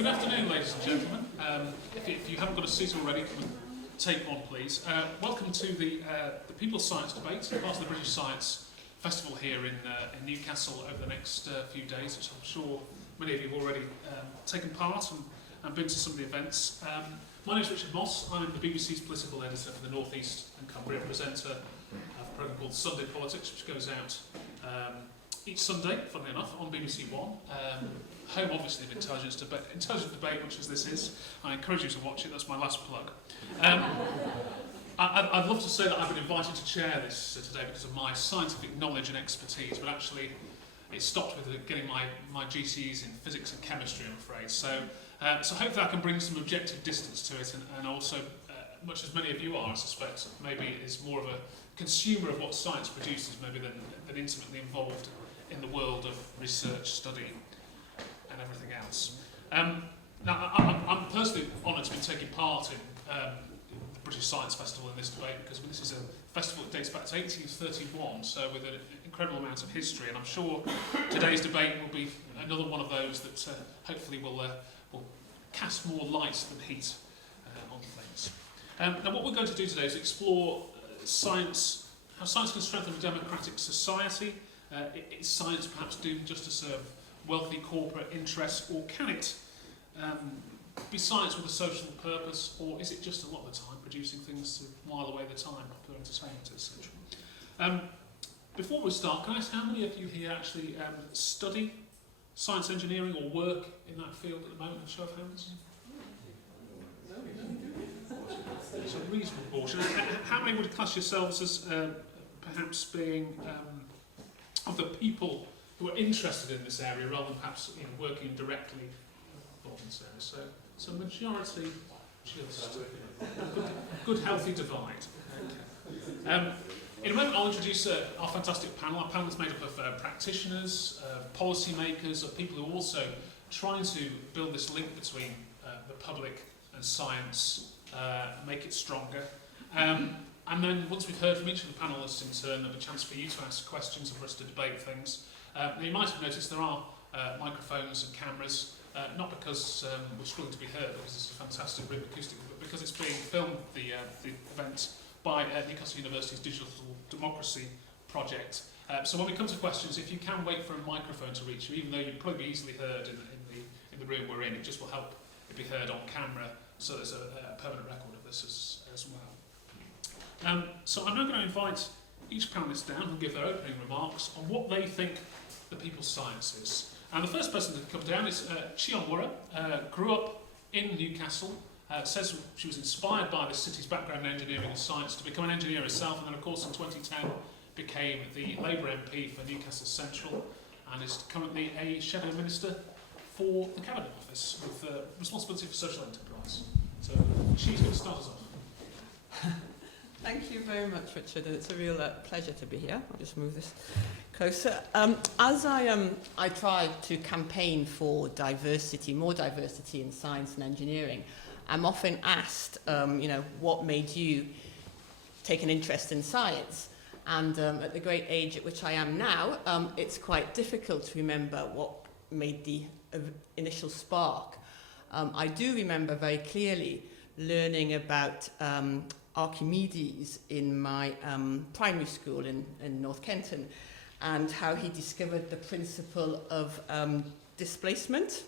Good afternoon, ladies and gentlemen. If you haven't got a seat already, take one, please. Welcome to the People's Science Debate, part of the British Science Festival here in Newcastle over the next few days, which I'm sure many of you have already taken part and been to some of the events. My name is Richard Moss. I'm the BBC's political editor for the North East and Cumbria, presenter of a programme called Sunday Politics, which goes out each Sunday, funnily enough, on BBC One. Home, obviously, of Intelligent Debate, which as this is. I encourage you to watch it. That's my last plug. I'd love to say that I've been invited to chair this today because of my scientific knowledge and expertise, but actually it stopped with getting my GCEs in physics and chemistry, I'm afraid. So hopefully I can bring some objective distance to it, and also, much as many of you are, I suspect, maybe is more of a consumer of what science produces, maybe than intimately involved in the world of research, study, and everything else. Now, I'm personally honoured to be taking part in the British Science Festival in this debate, because this is a festival that dates back to 1831, so with an incredible amount of history, and I'm sure today's debate will be another one of those that hopefully will cast more light than heat on things. Now, what we're going to do today is explore science, how science can strengthen a democratic society. Is science perhaps doomed just to serve wealthy corporate interests, or can it be science with a social purpose, or is it just a lot of the time producing things to while away the time for entertainment, etc.? Before we start, can I ask how many of you here actually study science engineering or work in that field at the moment? A show of hands? It's a reasonable portion. How many would class yourselves as perhaps being of the people who are interested in this area rather than perhaps working directly involved in this area? So majority just good healthy divide. Okay. In a moment I'll introduce our fantastic panel. Our panel is made up of practitioners, policy makers, of people who are also trying to build this link between the public and science, make it stronger. And then once we've heard from each of the panellists in turn, there'll be a chance for you to ask questions and for us to debate things. Now you might have noticed there are microphones and cameras, not because we're struggling to be heard, because it's a fantastic room acoustic, but because it's being filmed, the event, by Newcastle University's Digital Democracy project. So when we come to questions, if you can wait for a microphone to reach you, even though you'd probably be easily heard in the room we're in, it just will help it be heard on camera, so there's a permanent record of this as well. So I'm now going to invite each panellist down and give their opening remarks on what they think the people's science is. And the first person to come down is Onwurah. Grew up in Newcastle, says she was inspired by the city's background in engineering and science to become an engineer herself, and then of course in 2010 became the Labour MP for Newcastle Central, and is currently a shadow minister for the Cabinet Office with responsibility for social enterprise. So she's going to start us off. Thank you very much, Richard. It's a real pleasure to be here. I'll just move this closer. As I try to campaign for diversity, more diversity in science and engineering, I'm often asked, what made you take an interest in science? And at the great age at which I am now, it's quite difficult to remember what made the initial spark. I do remember very clearly learning about Archimedes in my primary school in North Kenton, and how he discovered the principle of displacement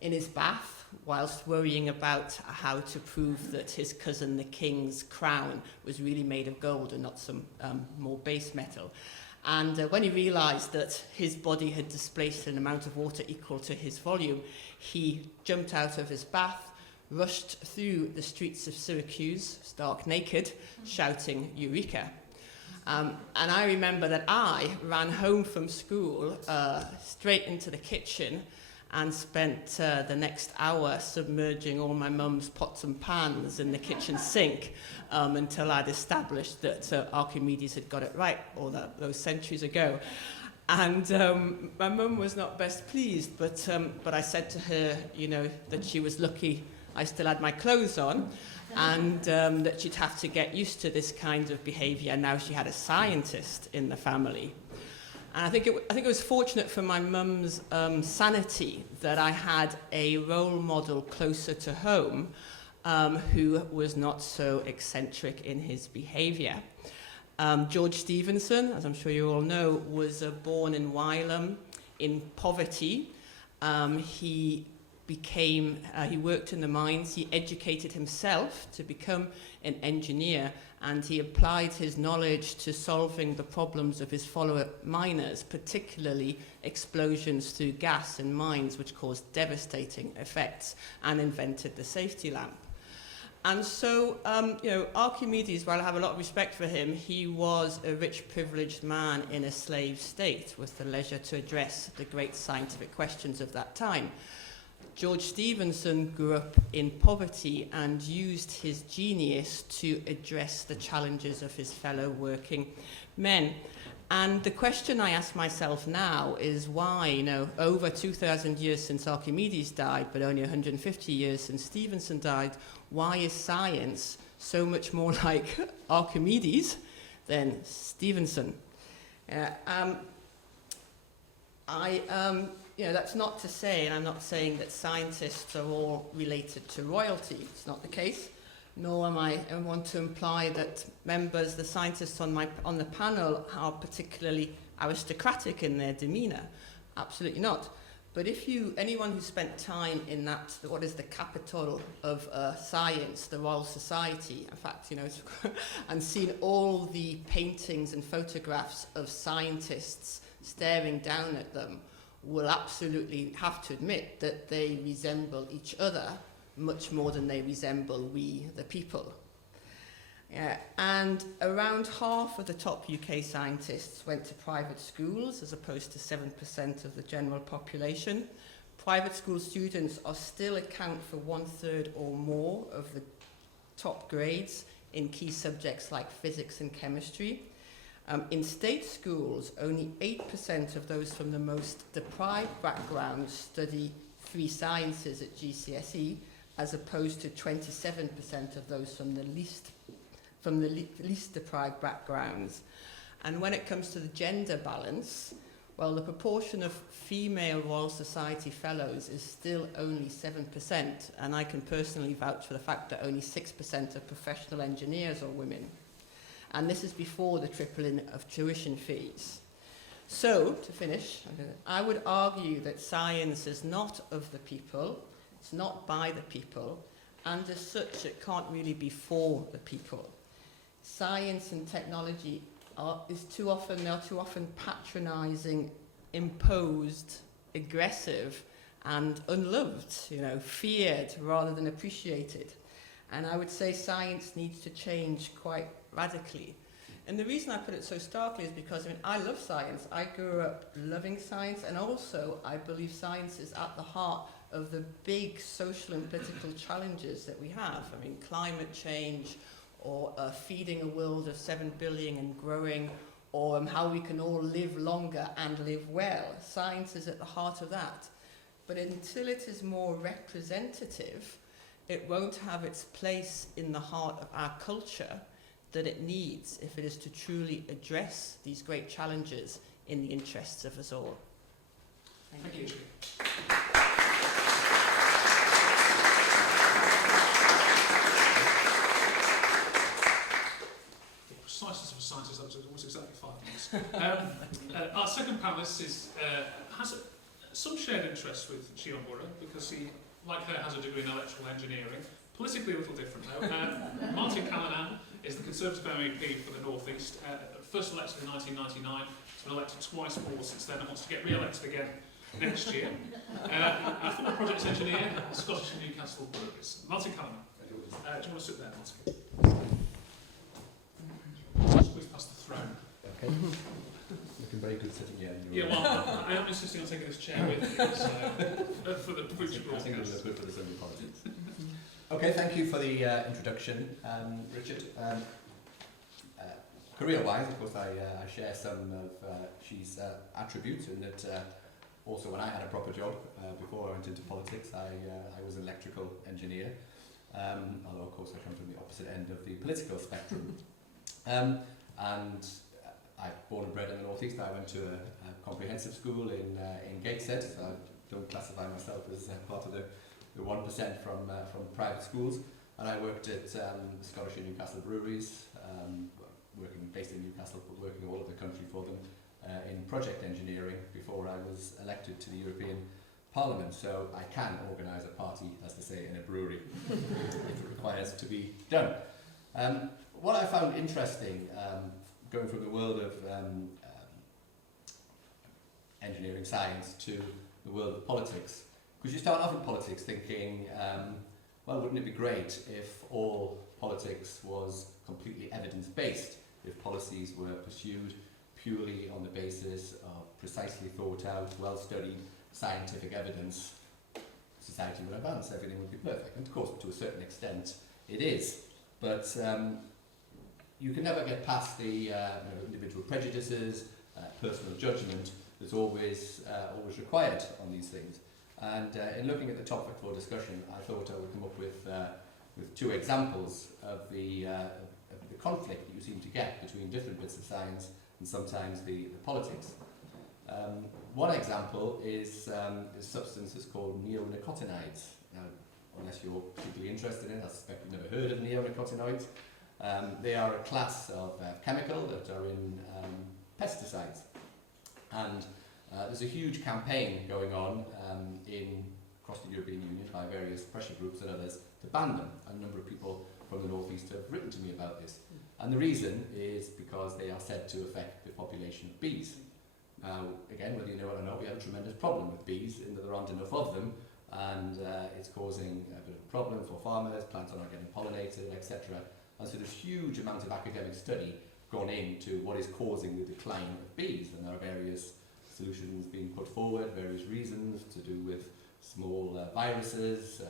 in his bath whilst worrying about how to prove that his cousin the king's crown was really made of gold and not some more base metal. And when he realised that his body had displaced an amount of water equal to his volume, he jumped out of his bath, rushed through the streets of Syracuse, stark naked, shouting, "Eureka!" And I remember that I ran home from school straight into the kitchen and spent the next hour submerging all my mum's pots and pans in the kitchen sink until I'd established that Archimedes had got it right those centuries ago. And my mum was not best pleased, but I said to her, that she was lucky I still had my clothes on, and that she'd have to get used to this kind of behaviour now she had a scientist in the family. And I think it was fortunate for my mum's sanity that I had a role model closer to home who was not so eccentric in his behaviour. George Stevenson, as I'm sure you all know, was born in Wylam in poverty. He worked in the mines, he educated himself to become an engineer, and he applied his knowledge to solving the problems of his fellow miners, particularly explosions through gas in mines, which caused devastating effects, and invented the safety lamp. And so, Archimedes, while I have a lot of respect for him, he was a rich, privileged man in a slave state with the leisure to address the great scientific questions of that time. George Stevenson grew up in poverty and used his genius to address the challenges of his fellow working men. And the question I ask myself now is why, over 2,000 years since Archimedes died, but only 150 years since Stevenson died, why is science so much more like Archimedes than Stevenson? That's not to say, and I'm not saying that scientists are all related to royalty. It's not the case. Nor I want to imply that the scientists on the panel, are particularly aristocratic in their demeanour. Absolutely not. But anyone who spent time in what is the capital of science, the Royal Society, in fact, and seen all the paintings and photographs of scientists staring down at them, will absolutely have to admit that they resemble each other much more than they resemble we, the people. And around half of the top UK scientists went to private schools, as opposed to 7% of the general population. Private school students still account for 1/3 or more of the top grades in key subjects like physics and chemistry. In state schools, only 8% of those from the most deprived backgrounds study 3 sciences at GCSE, as opposed to 27% of those from the least deprived backgrounds. And when it comes to the gender balance, well, the proportion of female Royal Society fellows is still only 7%, and I can personally vouch for the fact that only 6% of professional engineers are women. And this is before the tripling of tuition fees. So, to finish, I would argue that science is not of the people, it's not by the people, and as such it can't really be for the people. Science and technology are too often patronising, imposed, aggressive, and unloved, feared rather than appreciated. And I would say science needs to change quite radically. And the reason I put it so starkly is because I love science. I grew up loving science, and also I believe science is at the heart of the big social and political challenges that we have. Climate change, or feeding a world of 7 billion and growing, or how we can all live longer and live well. Science is at the heart of that. But until it is more representative, it won't have its place in the heart of our culture that it needs if it is to truly address these great challenges in the interests of us all. Thank you. The preciseness of a scientist, that was almost exactly 5 minutes. Our second panellist has some shared interest with Onwurah, because he, like her, has a degree in electrical engineering. Politically a little different though. Martin Callanan is the Conservative MEP for the North East. First elected in 1999, he's been elected twice more since then and wants to get re-elected again next year. A former projects engineer, Scottish and Newcastle breweries. Martin Callanan. Do you want to sit there, Martin? Squeeze past the throne. Okay. Looking very good sitting here. Yeah, well, I am insisting on taking this chair with me, so, for the future I think it was broadcast. good for the Sunday politics. Okay, thank you for the introduction, Richard. Career-wise, of course, I share some of she's attributes, in that also when I had a proper job before I went into politics, I was an electrical engineer, although of course I come from the opposite end of the political spectrum. And I'm born and bred in the North East. I went to a comprehensive school in Gateshead. So I don't classify myself as part of the 1% from private schools. And I worked at the Scottish and Newcastle breweries, based in Newcastle, but working all over the country for them in project engineering before I was elected to the European Parliament. So I can organise a party, as they say, in a brewery if it requires to be done. What I found interesting, going from the world of engineering science to the world of politics, because you start off in politics thinking, well, wouldn't it be great if all politics was completely evidence-based, if policies were pursued purely on the basis of precisely thought out, well-studied scientific evidence, society would advance, everything would be perfect. And of course, to a certain extent, it is. But you can never get past the individual prejudices, personal judgment that's always required on these things. And in looking at the topic for discussion, I thought I would come up with two examples of the conflict that you seem to get between different bits of science and sometimes the politics. One example is substances called neonicotinoids. Now, unless you're particularly interested in it, I suspect you've never heard of neonicotinoids. They are a class of chemical that are in pesticides. And there's a huge campaign going on across the European Union by various pressure groups and others to ban them. And a number of people from the northeast have written to me about this. And the reason is because they are said to affect the population of bees. Now, again, whether you know it or not, we have a tremendous problem with bees in that there aren't enough of them, and it's causing a bit of a problem for farmers, plants are not getting pollinated, etc. And so there's huge amount of academic study gone into what is causing the decline of bees, and there are various solutions being put forward, various reasons to do with small viruses,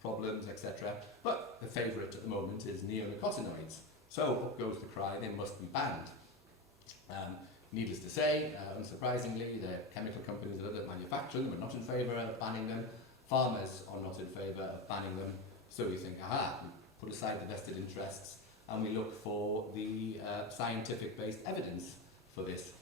problems, etc. But the favourite at the moment is neonicotinoids. So up goes the cry, they must be banned. Needless to say, unsurprisingly, the chemical companies that manufacture them are not in favour of banning them. Farmers are not in favour of banning them. So we think, aha, we put aside the vested interests and we look for the scientific-based evidence for this.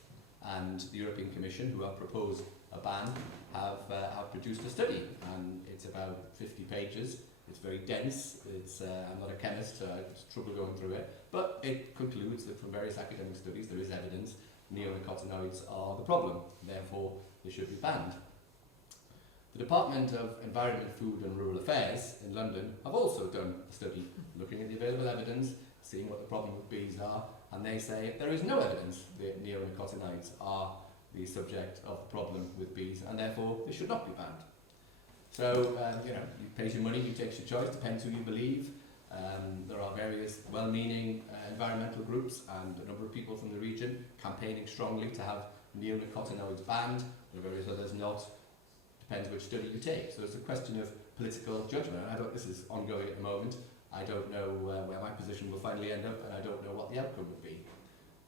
And the European Commission, who have proposed a ban, have produced a study, and it's about 50 pages. It's very dense. I'm not a chemist, so I just trouble going through it. But it concludes that from various academic studies there is evidence neonicotinoids are the problem, therefore they should be banned. The Department of Environment, Food and Rural Affairs in London have also done a study looking at the available evidence, seeing what the problem with bees are, and they say there is no evidence that neonicotinoids are the subject of the problem with bees, and therefore they should not be banned. So, you pay your money, you take your choice, depends who you believe. There are various well-meaning environmental groups and a number of people from the region campaigning strongly to have neonicotinoids banned. There are various others not. Depends which study you take. So it's a question of political judgment. This is ongoing at the moment. I don't know where my position will finally end up, and I don't know what the outcome will be.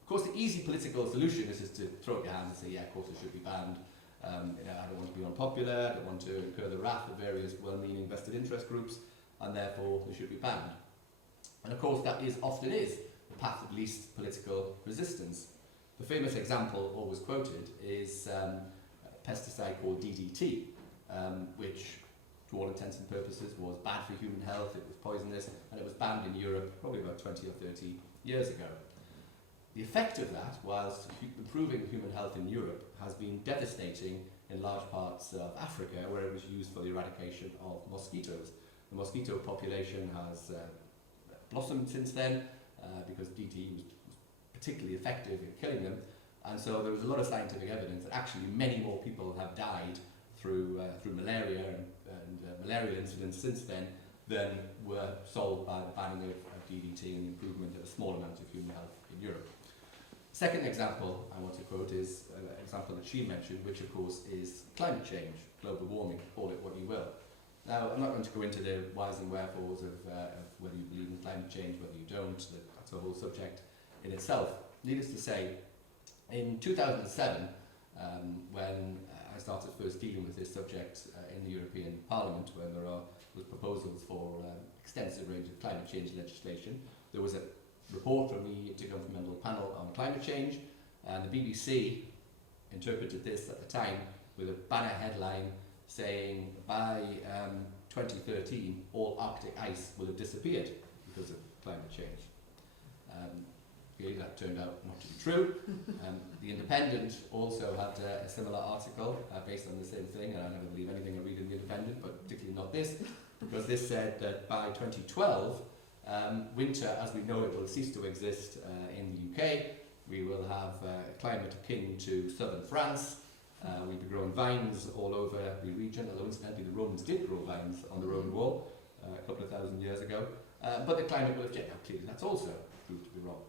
Of course, the easy political solution is just to throw up your hands and say, yeah, of course it should be banned. I don't want to be unpopular, I don't want to incur the wrath of various well-meaning vested interest groups, and therefore they should be banned. And of course that often is the path of least political resistance. The famous example always quoted is a pesticide called DDT, which to all intents and purposes was bad for human health, it was poisonous, and it was banned in Europe probably about 20 or 30 years ago. The effect of that, whilst improving human health in Europe, has been devastating in large parts of Africa, where it was used for the eradication of mosquitoes. The mosquito population has blossomed since then because DDT was particularly effective in killing them, and so there was a lot of scientific evidence that actually many more people have died through malaria and malarial incidents since then than were solved by the banning of DDT and the improvement of a small amount of human health in Europe. Second example I want to quote is an example that she mentioned, which of course is climate change, global warming, call it what you will. Now, I'm not going to go into the whys and wherefores of whether you believe in climate change, whether you don't, that's a whole subject in itself. Needless to say, in 2007, when I started first dealing with this subject in the European Parliament, when there was proposals for extensive range of climate change legislation, there was a report from the Intergovernmental Panel on Climate Change, and the BBC interpreted this at the time with a banner headline saying by 2013 all Arctic ice will have disappeared because of climate change. Clearly that turned out not to be true. The Independent also had a similar article based on the same thing, and I never believe anything I read in the Independent, but particularly not this, because this said that by 2012 winter as we know it will cease to exist in the UK. We will have a climate akin to southern France. We'll be growing vines all over the region, although incidentally the Romans did grow vines on the Roman wall a couple of thousand years ago. But the climate will have changed. Now, clearly that's also proved to be wrong.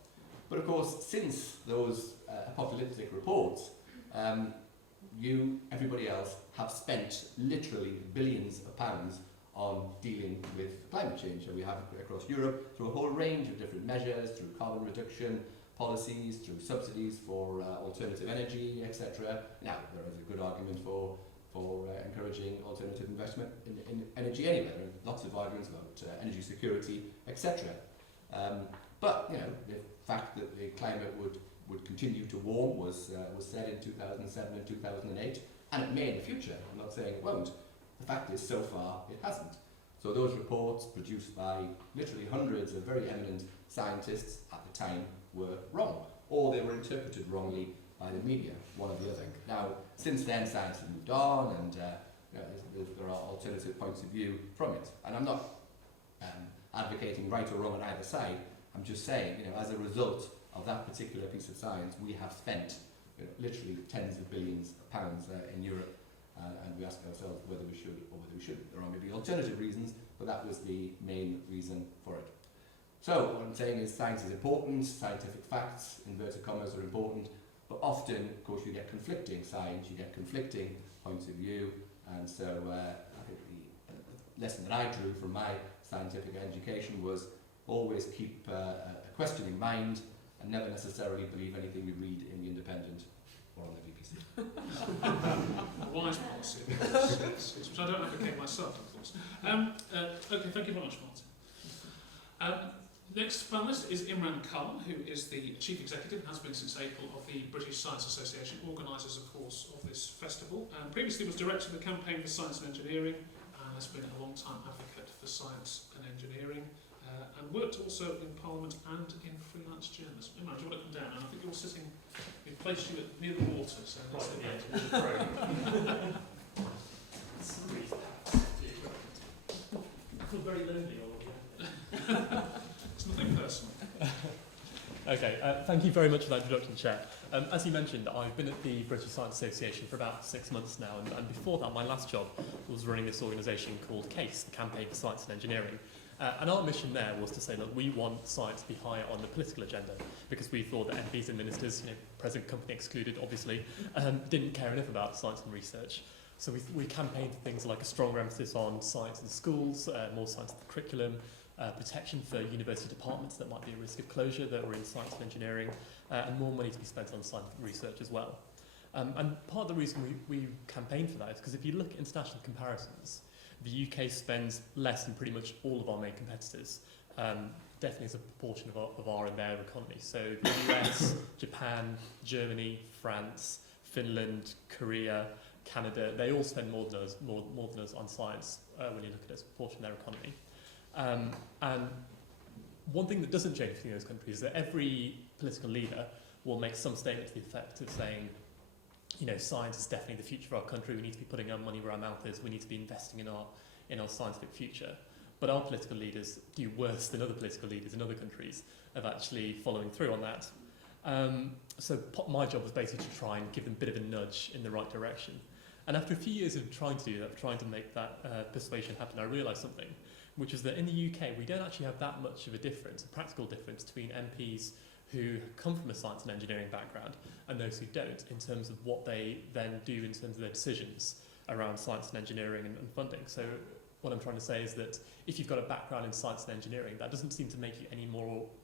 But of course, since those apocalyptic reports, everybody else, have spent literally billions of pounds on dealing with climate change. And we have across Europe through a whole range of different measures, through carbon reduction policies, through subsidies for alternative energy, etc. Now, there is a good argument for encouraging alternative investment in energy anyway. There are lots of arguments about energy security, etc. But the fact that the climate would continue to warm was said in 2007 and 2008, and it may in the future. I'm not saying it won't. The fact is, so far, it hasn't. So those reports, produced by literally hundreds of very eminent scientists at the time, were wrong, or they were interpreted wrongly by the media, one or the other. Now, since then, science has moved on, and there are alternative points of view from it. And I'm not advocating right or wrong on either side. I'm just saying, as a result of that particular piece of science, we have spent literally tens of billions of pounds in Europe, and we ask ourselves whether we should or whether we shouldn't. There are maybe alternative reasons, but that was the main reason for it. So what I'm saying is science is important, scientific facts, inverted commas, are important, but often, of course, you get conflicting science, you get conflicting points of view, and so I think the lesson that I drew from my scientific education was always keep a question in mind and never necessarily believe anything we read in the Independent or on the BBC. A wise policy, which I don't advocate myself, of course. Okay, thank you very much, Martin. Next panellist is Imran Khan, who is the Chief Executive and has been since April of the British Science Association, organisers, of course, of this festival. Previously was Director of the Campaign for Science and Engineering and has been a long-time advocate for science and engineering, and worked also in Parliament and in freelance journalism. Imran, do you want to come down? And I think you're sitting, we've placed you near the water, so that's right, it. I feel very lonely all of you. It's nothing personal. Okay, thank you very much for that introduction, Chair. As you mentioned, I've been at the British Science Association for about 6 months now, and before that, my last job was running this organisation called CASE, the Campaign for Science and Engineering. And our mission there was to say that we want science to be higher on the political agenda, because we thought that MPs and ministers, present company excluded, obviously, didn't care enough about science and research. So we campaigned for things like a stronger emphasis on science in schools, more science in the curriculum, protection for university departments that might be at risk of closure that were in science and engineering, and more money to be spent on scientific research as well. And part of the reason we campaigned for that is because if you look at international comparisons, the UK spends less than pretty much all of our main competitors, definitely as a proportion of our and their economy. So the US, Japan, Germany, France, Finland, Korea, Canada, they all spend more than us on science when you look at it as a proportion of their economy. And one thing that doesn't change between those countries is that every political leader will make some statement to the effect of saying, science is definitely the future of our country, we need to be putting our money where our mouth is, we need to be investing in our scientific future. But our political leaders do worse than other political leaders in other countries of actually following through on that. So my job was basically to try and give them a bit of a nudge in the right direction. And after a few years of trying to do that, trying to make that persuasion happen, I realised something, which is that in the UK, we don't actually have that much of a difference, a practical difference between MPs who come from a science and engineering background and those who don't, in terms of what they then do in terms of their decisions around science and engineering and funding. So what I'm trying to say is that if you've got a background in science and engineering, that doesn't seem to make you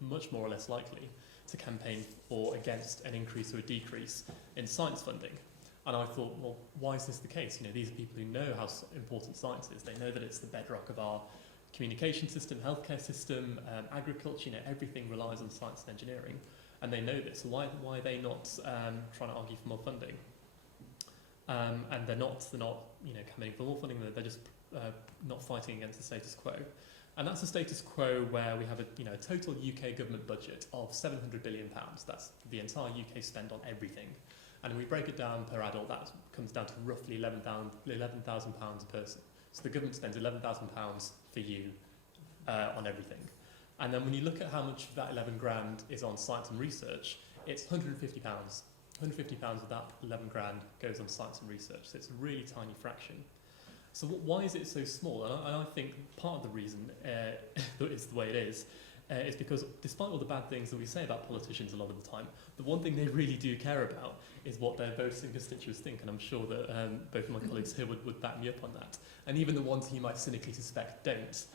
much more or less likely to campaign for against an increase or a decrease in science funding. And I thought, well, why is this the case? These are people who know how important science is. They know that it's the bedrock of our communication system, healthcare system, agriculture, everything relies on science and engineering, and they know this. So why are they not trying to argue for more funding? and they're not campaigning for more funding. They're just not fighting against the status quo. And that's a status quo where we have a total UK government budget of £700 billion. That's the entire UK spend on everything. And when we break it down per adult, that comes down to roughly £11,000 a person. So the government spends £11,000 for you on everything. And then when you look at how much of that 11 grand is on science and research, it's £150. £150 of that 11 grand goes on science and research. So it's a really tiny fraction. So why is it so small? And I think part of the reason that it's the way it is because despite all the bad things that we say about politicians a lot of the time, the one thing they really do care about is what their voters and constituents think, and I'm sure that both of my colleagues here would back me up on that. And even the ones who you might cynically suspect don't,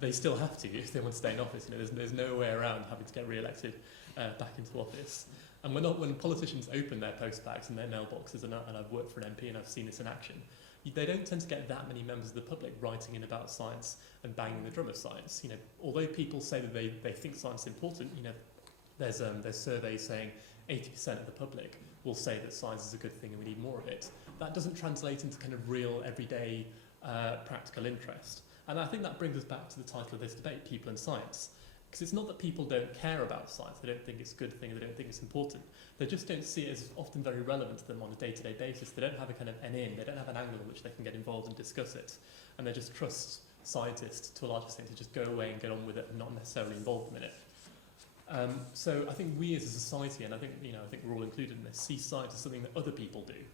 they still have to if they want to stay in office. There's no way around having to get re-elected back into office. And when politicians open their postbags and their mailboxes, and I've worked for an MP and I've seen this in action, they don't tend to get that many members of the public writing in about science and banging the drum of science. Although people say that they think science is important, there's surveys saying 80% of the public will say that science is a good thing and we need more of it. That doesn't translate into kind of real, everyday, practical interest. And I think that brings us back to the title of this debate, People and Science. Because it's not that people don't care about science, they don't think it's a good thing, they don't think it's important. They just don't see it as often very relevant to them on a day-to-day basis. They don't have a kind of they don't have an angle in which they can get involved and discuss it. And they just trust scientists to a large extent to just go away and get on with it and not necessarily involve them in it. So I think we as a society, and I think we're all included in this, see science as something that other people do.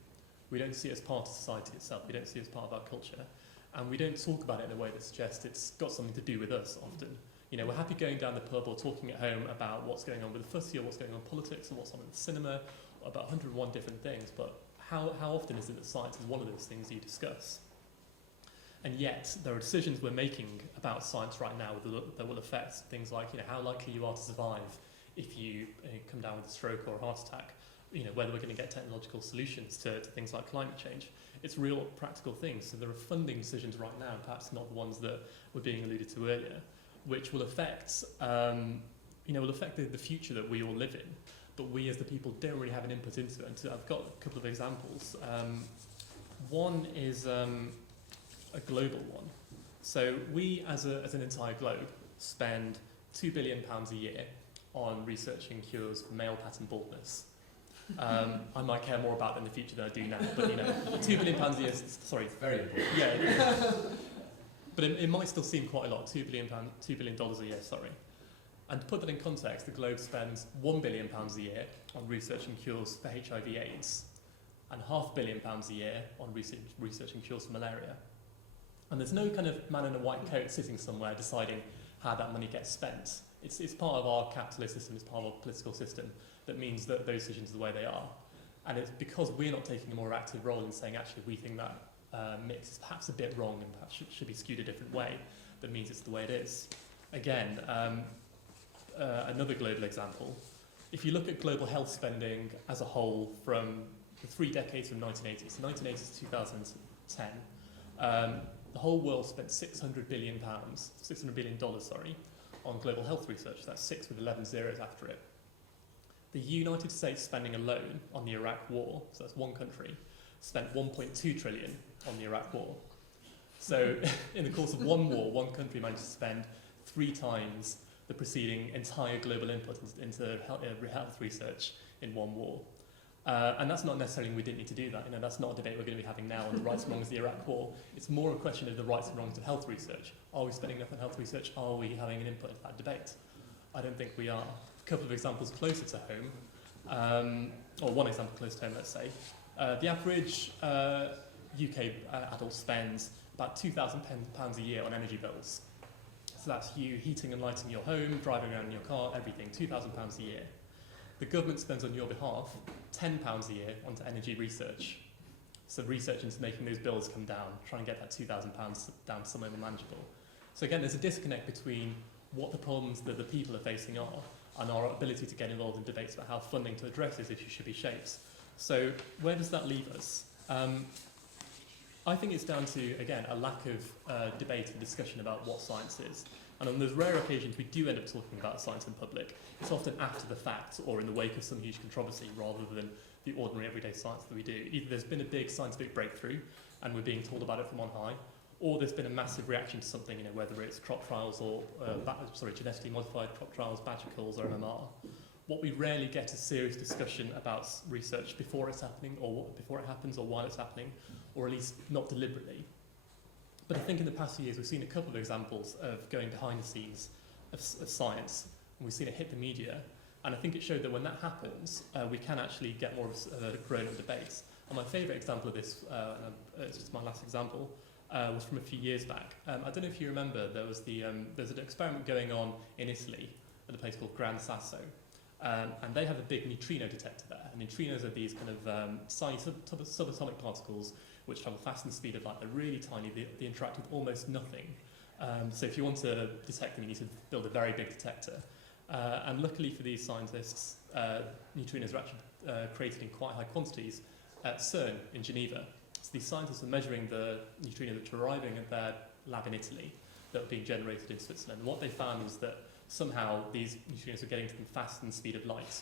We don't see it as part of society itself, we don't see it as part of our culture. And we don't talk about it in a way that suggests it's got something to do with us often. We're happy going down the pub or talking at home about what's going on with the footy or what's going on in politics or what's on in the cinema, or about 101 different things, but how often is it that science is one of those things you discuss? And yet, there are decisions we're making about science right now that will affect things like how likely you are to survive if you come down with a stroke or a heart attack, whether we're going to get technological solutions to things like climate change. It's real practical things. So there are funding decisions right now, perhaps not the ones that were being alluded to earlier, which will affect, the future that we all live in, but we as the people don't really have an input into it. And so I've got a couple of examples. One is a global one. So we, as an entire globe, spend £2 billion a year on researching cures for male pattern baldness. I might care more about that in the future than I do now, but £2 billion a year. Sorry, It's very important. yeah. But it might still seem quite a lot, $2 billion a year, sorry. And to put that in context, the globe spends £1 billion a year on researching cures for HIV/AIDS, and £500 million a year on researching cures for malaria. And there's no kind of man in a white coat sitting somewhere deciding how that money gets spent. It's part of our capitalist system, it's part of our political system that means that those decisions are the way they are. And it's because we're not taking a more active role in saying, actually, we think that mix is perhaps a bit wrong and perhaps should be skewed a different way, that means it's the way it is. Again, another global example, if you look at global health spending as a whole from the 3 decades from 1980, so 1980 to 2010, the whole world spent $600 billion, on global health research. That's 6 with 11 zeros after it. The United States spending alone on the Iraq War, so that's one country, spent $1.2 trillion on the Iraq War. So in the course of one war, one country managed to spend 3 times the preceding entire global input into health research in one war. And that's not necessarily we didn't need to do that. That's not a debate we're going to be having now on the rights and wrongs of the Iraq War. It's more a question of the rights and wrongs of health research. Are we spending enough on health research? Are we having an input into that debate? I don't think we are. A couple of examples closer to home, or one example close to home, let's say. The average UK adult spends about £2,000 a year on energy bills. So that's you heating and lighting your home, driving around in your car, everything, £2,000 a year. The government spends on your behalf £10 a year onto energy research. So research into making those bills come down, try and get that £2,000 down to somewhere more manageable. So again, there's a disconnect between what the problems that the people are facing are and our ability to get involved in debates about how funding to address these issues should be shaped. So where does that leave us? I think it's down to, again, a lack of debate and discussion about what science is. And on those rare occasions we do end up talking about science in public, it's often after the fact or in the wake of some huge controversy rather than the ordinary everyday science that we do. Either there's been a big scientific breakthrough and we're being told about it from on high, or there's been a massive reaction to something, whether it's crop trials or genetically modified crop trials, badger culls or MMR. What we rarely get is serious discussion about research before it's happening, or before it happens, or while it's happening, or at least not deliberately. But I think in the past few years we've seen a couple of examples of going behind the scenes of science, and we've seen it hit the media. And I think it showed that when that happens, we can actually get more of a grown-up debate. And my favourite example of this, it's just my last example, was from a few years back. I don't know if you remember, there's an experiment going on in Italy at a place called Gran Sasso. And they have a big neutrino detector there. And neutrinos are these kind of tiny subatomic particles which travel fast in the speed of light. They're really tiny, they interact with almost nothing. So if you want to detect them, you need to build a very big detector. And luckily for these scientists, neutrinos are actually created in quite high quantities at CERN in Geneva. So these scientists are measuring the neutrinos which are arriving at their lab in Italy that are being generated in Switzerland. And what they found was that somehow these neutrinos were getting to them faster than the speed of light,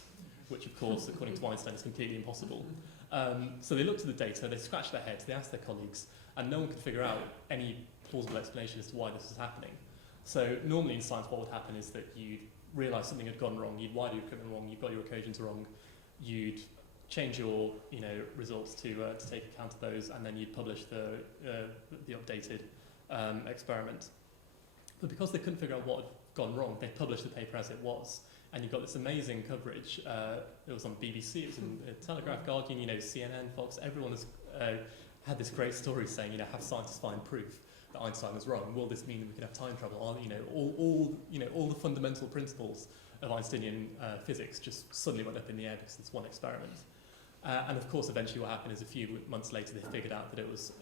which of course, according to Einstein, is completely impossible. So they looked at the data, they scratched their heads, they asked their colleagues, and no one could figure out any plausible explanation as to why this was happening. So normally in science what would happen is that you'd realise something had gone wrong, you'd wire your equipment wrong, you've got your equations wrong, you'd change your results to take account of those, and then you'd publish the updated experiment. But because they couldn't figure out what had gone wrong, they published the paper as it was. And you got this amazing coverage. It was on BBC, it was in Telegraph, Guardian, CNN, Fox. Everyone has had this great story saying, have scientists find proof that Einstein was wrong? Will this mean that we can have time travel? All the fundamental principles of Einsteinian physics just suddenly went up in the air because of this one experiment. And of course, eventually what happened is a few months later they figured out that it was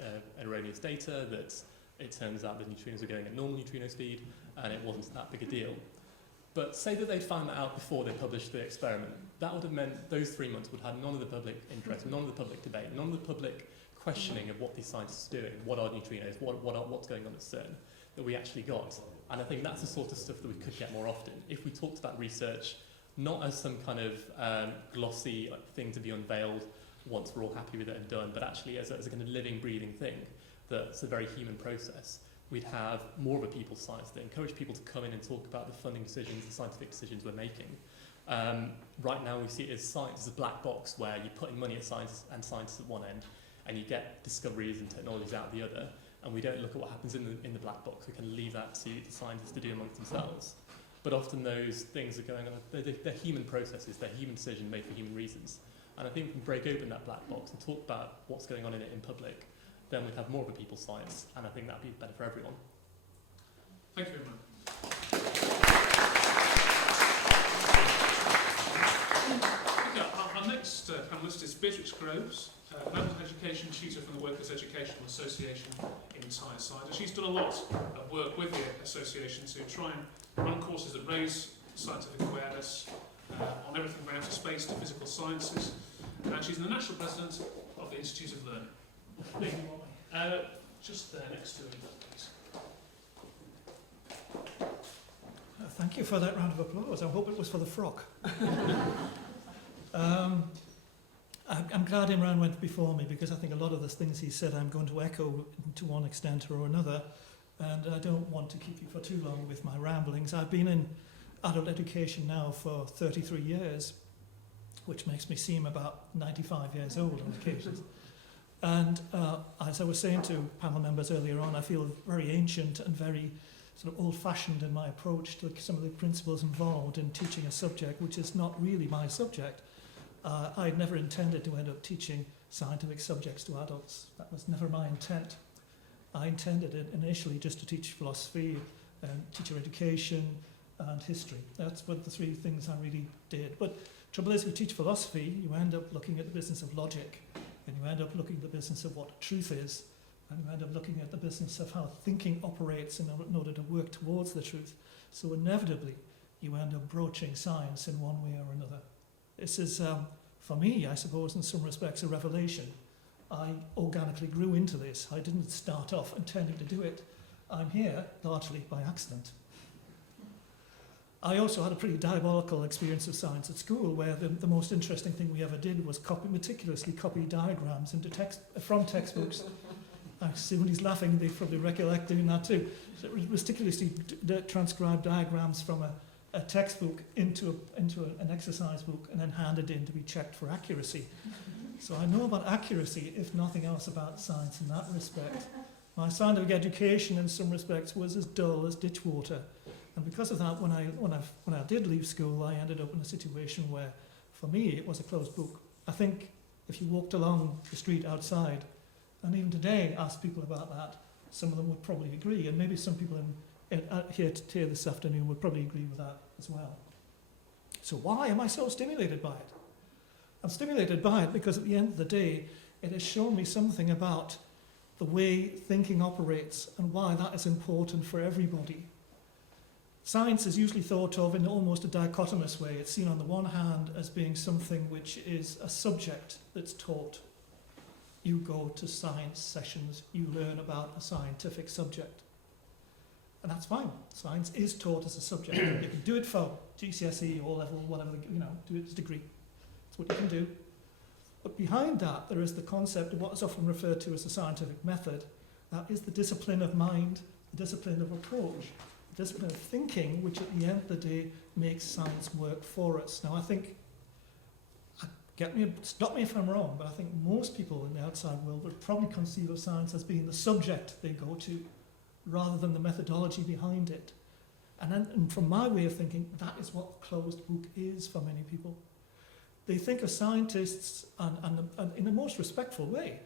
erroneous data, that it turns out the neutrinos were going at normal neutrino speed, and it wasn't that big a deal. But say that they'd found that out before they published the experiment. That would have meant those 3 months would have none of the public interest, none of the public debate, none of the public questioning of what these scientists are doing, what are neutrinos, what's going on at CERN, that we actually got. And I think that's the sort of stuff that we could get more often. If we talked about research, not as some kind of glossy thing to be unveiled once we're all happy with it and done, but actually as a kind of living, breathing thing that's a very human process. We'd have more of a people's science that encourage people to come in and talk about the funding decisions, the scientific decisions we're making. Right now we see it as science as a black box where you're putting money at science and scientists at one end, and you get discoveries and technologies out the other, and we don't look at what happens in the black box. We can leave that to the scientists to do amongst themselves. But often those things are going on, they're human processes, they're human decisions made for human reasons. And I think if we break open that black box and talk about what's going on in it in public, then we'd have more of a people's science, and I think that'd be better for everyone. Thank you, Imran. Okay, our next panellist is Beatrix Groves, Adult Education Tutor from the Workers' Educational Association in Tyneside. And she's done a lot of work with the association to try and run courses that raise scientific awareness on everything from outer space to physical sciences. And she's the national president of the Institute of Learning. Just there next to him, please. Thank you for that round of applause. I hope it was for the frock. I'm glad Imran went before me, because I think a lot of the things he said I'm going to echo to one extent or another, and I don't want to keep you for too long with my ramblings. I've been in adult education now for 33 years, which makes me seem about 95 years old on occasions. And as I was saying to panel members earlier on, I feel very ancient and very sort of old-fashioned in my approach to some of the principles involved in teaching a subject which is not really my subject. I'd never intended to end up teaching scientific subjects to adults. That was never my intent. I intended it initially just to teach philosophy, teacher education, and history. That's what the three things I really did. But trouble is, if you teach philosophy, you end up looking at the business of logic, and you end up looking at the business of what truth is, and you end up looking at the business of how thinking operates in order to work towards the truth. So inevitably, you end up broaching science in one way or another. This is, for me, I suppose, in some respects, a revelation. I organically grew into this. I didn't start off intending to do it. I'm here largely by accident. I also had a pretty diabolical experience of science at school, where the most interesting thing we ever did was meticulously copy diagrams into from textbooks. I see when he's laughing, they probably recollect doing that too. So meticulously transcribe diagrams from a textbook into an exercise book and then handed in to be checked for accuracy. So I know about accuracy, if nothing else about science in that respect. My scientific education in some respects was as dull as ditch water. And because of that, when I did leave school, I ended up in a situation where, for me, it was a closed book. I think if you walked along the street outside, and even today asked people about that, some of them would probably agree, and maybe some people here this afternoon would probably agree with that as well. So why am I so stimulated by it? I'm stimulated by it because at the end of the day, it has shown me something about the way thinking operates and why that is important for everybody. Science is usually thought of in almost a dichotomous way. It's seen on the one hand as being something which is a subject that's taught. You go to science sessions, you learn about a scientific subject. And that's fine. Science is taught as a subject. You can do it for GCSE, O-level, whatever, do it as a degree. That's what you can do. But behind that, there is the concept of what is often referred to as the scientific method. That is the discipline of mind, the discipline of approach, the discipline of thinking, which at the end of the day makes science work for us. Now, I think, stop me if I'm wrong, but I think most people in the outside world would probably conceive of science as being the subject they go to, rather than the methodology behind it. And from my way of thinking, that is what the closed book is for many people. They think of scientists, and in the most respectful way,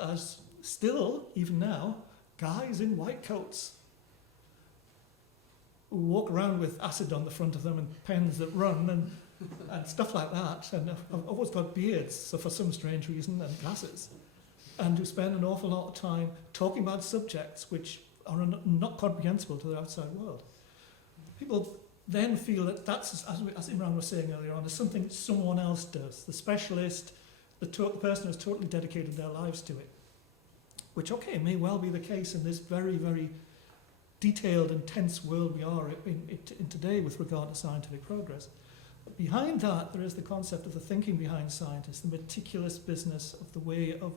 as still, even now, guys in white coats who walk around with acid on the front of them and pens that run and stuff like that. And I've always got beards, so for some strange reason, and glasses. And who spend an awful lot of time talking about subjects which are not comprehensible to the outside world. People then feel that that's, as Imran was saying earlier on, is something someone else does. The specialist, the person who's totally dedicated their lives to it. Which, okay, may well be the case in this very, very detailed, intense world we are in today with regard to scientific progress. But behind that, there is the concept of the thinking behind scientists, the meticulous business of the way of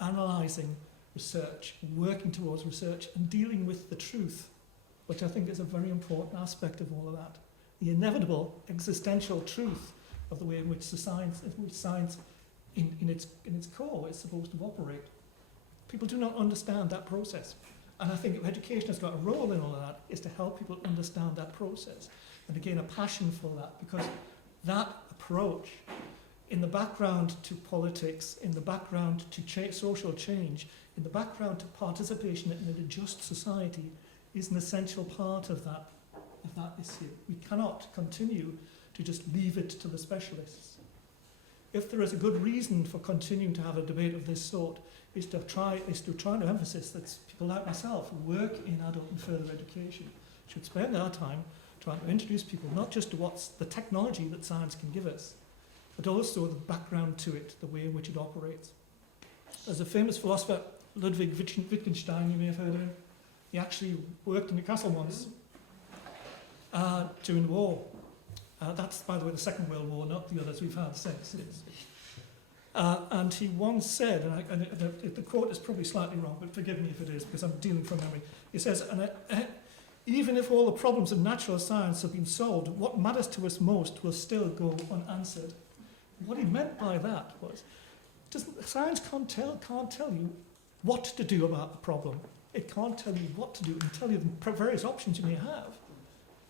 analysing research, working towards research, and dealing with the truth, which I think is a very important aspect of all of that. The inevitable existential truth of the way in which science in its core is supposed to operate. People do not understand that process. And I think education has got a role in all of that, is to help people understand that process and to gain a passion for that, because that approach, in the background to politics, in the background to social change, in the background to participation in a just society, is an essential part of that issue. We cannot continue to just leave it to the specialists. If there is a good reason for continuing to have a debate of this sort, is to try to emphasize that people like myself who work in adult and further education should spend our time trying to introduce people not just to what's the technology that science can give us, but also the background to it, the way in which it operates. There's a famous philosopher, Ludwig Wittgenstein, you may have heard of him. He actually worked in Newcastle once during the war. That's, by the way, the Second World War, not the others we've had since. And he once said, and the quote is probably slightly wrong, but forgive me if it is, because I'm dealing from memory. He says, even if all the problems of natural science have been solved, what matters to us most will still go unanswered. What he meant by that was, science can't tell you what to do about the problem. It can't tell you what to do and tell you the various options you may have.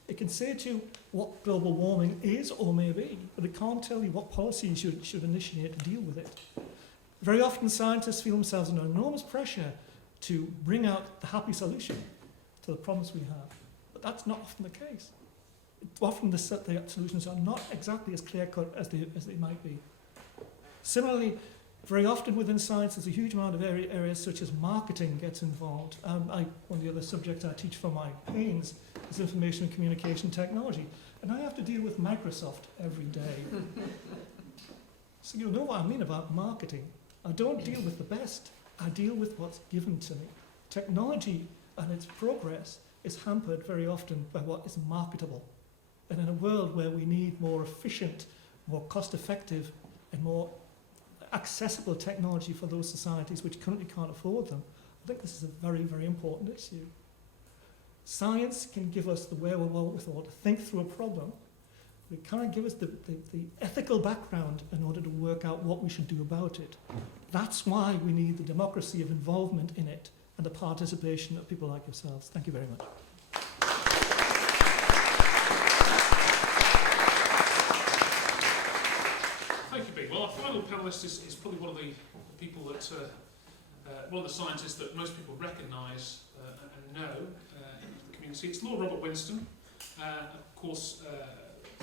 It can say to you what global warming is or may be, but it can't tell you what policies you should initiate to deal with it. Very often scientists feel themselves under enormous pressure to bring out the happy solution to the problems we have. But that's not often the case. Often the solutions are not exactly as clear-cut as they might be. Similarly, very often within science, there's a huge amount of areas such as marketing gets involved. One of the other subjects I teach for my pains is information and communication technology. And I have to deal with Microsoft every day. So you'll know what I mean about marketing. I don't deal with the best. I deal with what's given to me. Technology and its progress is hampered very often by what is marketable. And in a world where we need more efficient, more cost-effective and more accessible technology for those societies which currently can't afford them, I think this is a very, very important issue. Science can give us the wherewithal to think through a problem. It can't give us the ethical background in order to work out what we should do about it. That's why we need the democracy of involvement in it and the participation of people like yourselves. Thank you very much. Thank you, Bea. Well, our final panellist is probably one of the people that, one of the scientists that most people recognise and know in the community. It's Lord Robert Winston, of course,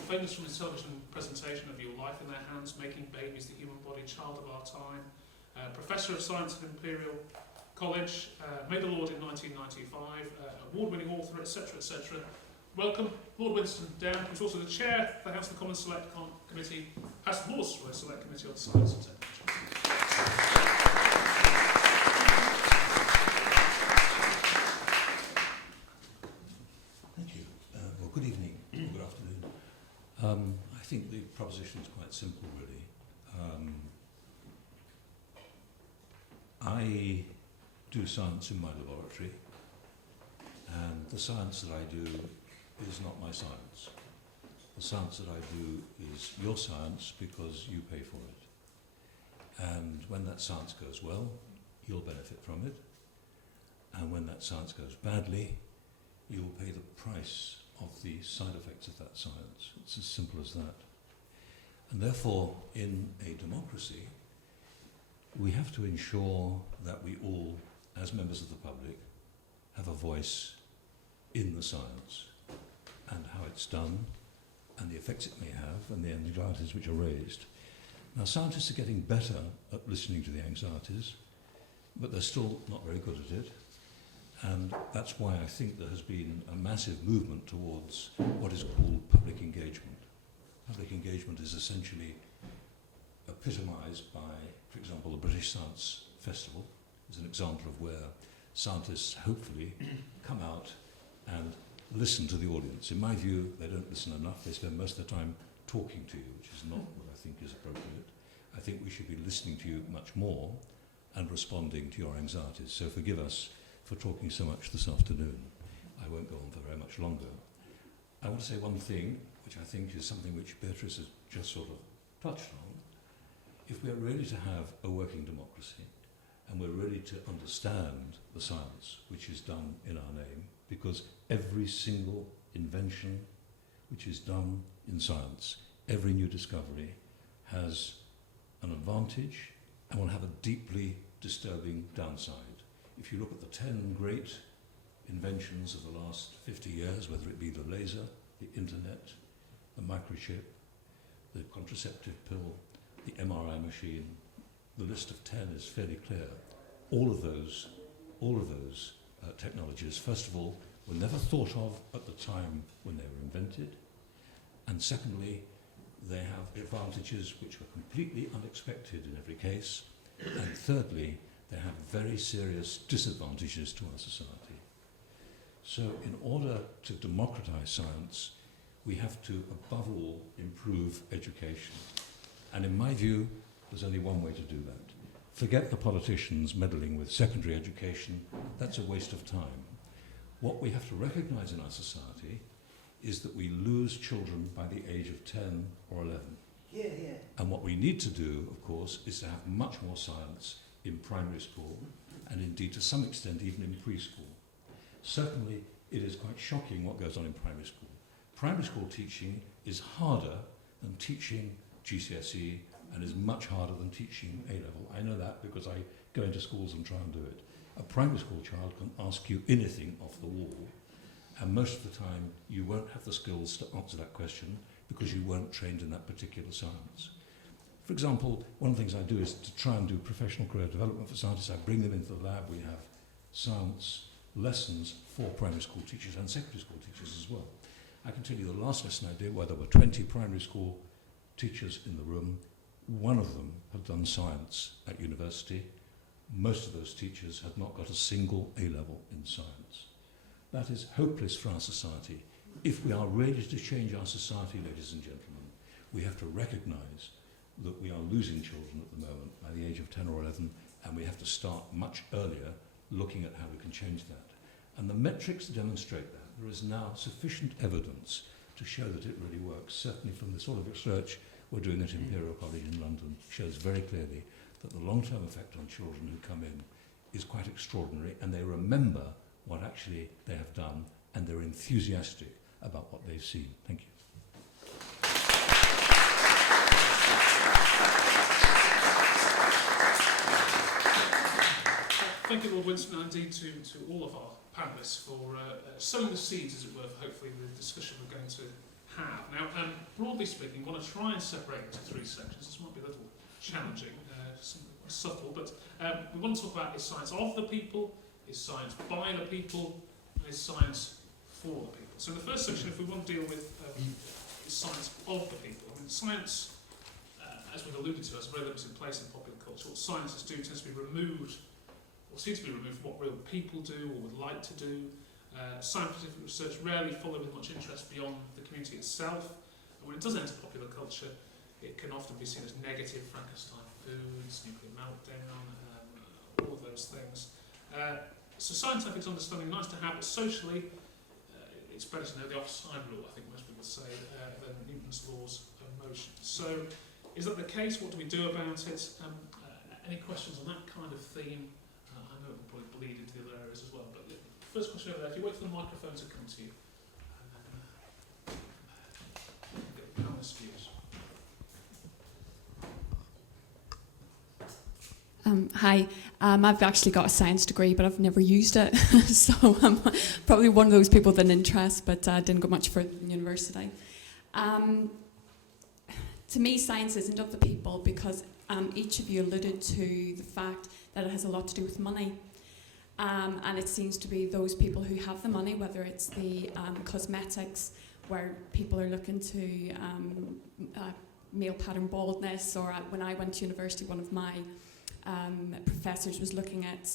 famous from his television presentation of Your Life in Their Hands, Making Babies, the Human Body, Child of Our Time, Professor of Science at Imperial College, made a Lord in 1995, award-winning author, etc., etc. Welcome, Lord Winston down, who's also the chair of the House of the Commons Select Committee, House of Lords Select Committee on Science and Technology. Thank you. Well, good evening, or good afternoon. I think the proposition is quite simple, really. I do science in my laboratory, and the science that I do is not my science. The science that I do is your science because you pay for it. And when that science goes well, you'll benefit from it. And when that science goes badly, you'll pay the price of the side effects of that science. It's as simple as that. And therefore, in a democracy, we have to ensure that we all, as members of the public, have a voice in the science and how it's done and the effects it may have and the anxieties which are raised. Now, scientists are getting better at listening to the anxieties, but they're still not very good at it. And that's why I think there has been a massive movement towards what is called public engagement. Public engagement is essentially epitomised by, for example, the British Science Festival is an example of where scientists hopefully come out and listen to the audience. In my view, they don't listen enough. They spend most of their time talking to you, which is not what I think is appropriate. I think we should be listening to you much more and responding to your anxieties. So forgive us for talking so much this afternoon. I won't go on for very much longer. I want to say one thing, which I think is something which Beatrix has just sort of touched on. If we're really to have a working democracy, and we're ready to understand the science which is done in our name, because every single invention which is done in science, every new discovery has an advantage and will have a deeply disturbing downside. If you look at the 10 great inventions of the last 50 years, whether it be the laser, the internet, the microchip, the contraceptive pill, the MRI machine, the list of 10 is fairly clear. All of those technologies, first of all, were never thought of at the time when they were invented. And secondly, they have advantages which were completely unexpected in every case. And thirdly, they have very serious disadvantages to our society. So in order to democratize science, we have to, above all, improve education. And in my view, there's only one way to do that. Forget the politicians meddling with secondary education. That's a waste of time. What we have to recognize in our society is that we lose children by the age of 10 or 11. Yeah. And what we need to do, of course, is to have much more science in primary school, and indeed to some extent even in preschool. Certainly, it is quite shocking what goes on in primary school. Primary school teaching is harder than teaching GCSE and is much harder than teaching A-level. I know that because I go into schools and try and do it. A primary school child can ask you anything off the wall, and most of the time you won't have the skills to answer that question because you weren't trained in that particular science. For example, one of the things I do is to try and do professional career development for scientists. I bring them into the lab. We have science lessons for primary school teachers and secondary school teachers as well. I can tell you the last lesson I did, where there were 20 primary school teachers in the room, one of them had done science at university. Most of those teachers had not got a single A-level in science. That is hopeless for our society. if we are ready to change our society, ladies and gentlemen, we have to recognise that we are losing children at the moment by the age of 10 or 11, and we have to start much earlier looking at how we can change that. And the metrics demonstrate that. There is now sufficient evidence to show that it really works. Certainly from the sort of research we're doing at Imperial College in London shows very clearly that the long-term effect on children who come in is quite extraordinary, and they remember what actually they have done, and they're enthusiastic about what they've seen. Thank you. Thank you, Lord Winston, and indeed to all of our panellists for sowing the seeds, as it were, for hopefully the discussion we're going to have. Now, broadly speaking, we want to try and separate into three sections. This might be a little challenging, subtle, but we want to talk about is science of the people, is science by the people, and is science for the people. So in the first section, if we want to deal with is science of the people, I mean, science, as we've alluded to, has a very limited place in popular culture. What scientists do tends to be removed, or seem to be removed from what real people do or would like to do. Scientific research rarely follows with much interest beyond the community itself. And when it does enter popular culture, it can often be seen as negative, Frankenstein foods, nuclear meltdown, all of those things. So scientific understanding, nice to have, but socially, it's better to know the offside rule, I think most people say, than Newton's laws of motion. So is that the case? What do we do about it? Any questions on that kind of theme? I know it will probably bleed into the other areas as well, but the first question over there, if you wait for the microphone to come to you, and then get the panelist views. Hi, I've actually got a science degree, but I've never used it, so I'm probably one of those people with an interest, but didn't go much further in university. To me, science isn't of the people, because each of you alluded to the fact that it has a lot to do with money. And it seems to be those people who have the money, whether it's the cosmetics, where people are looking to male pattern baldness, or when I went to university, one of my professors was looking at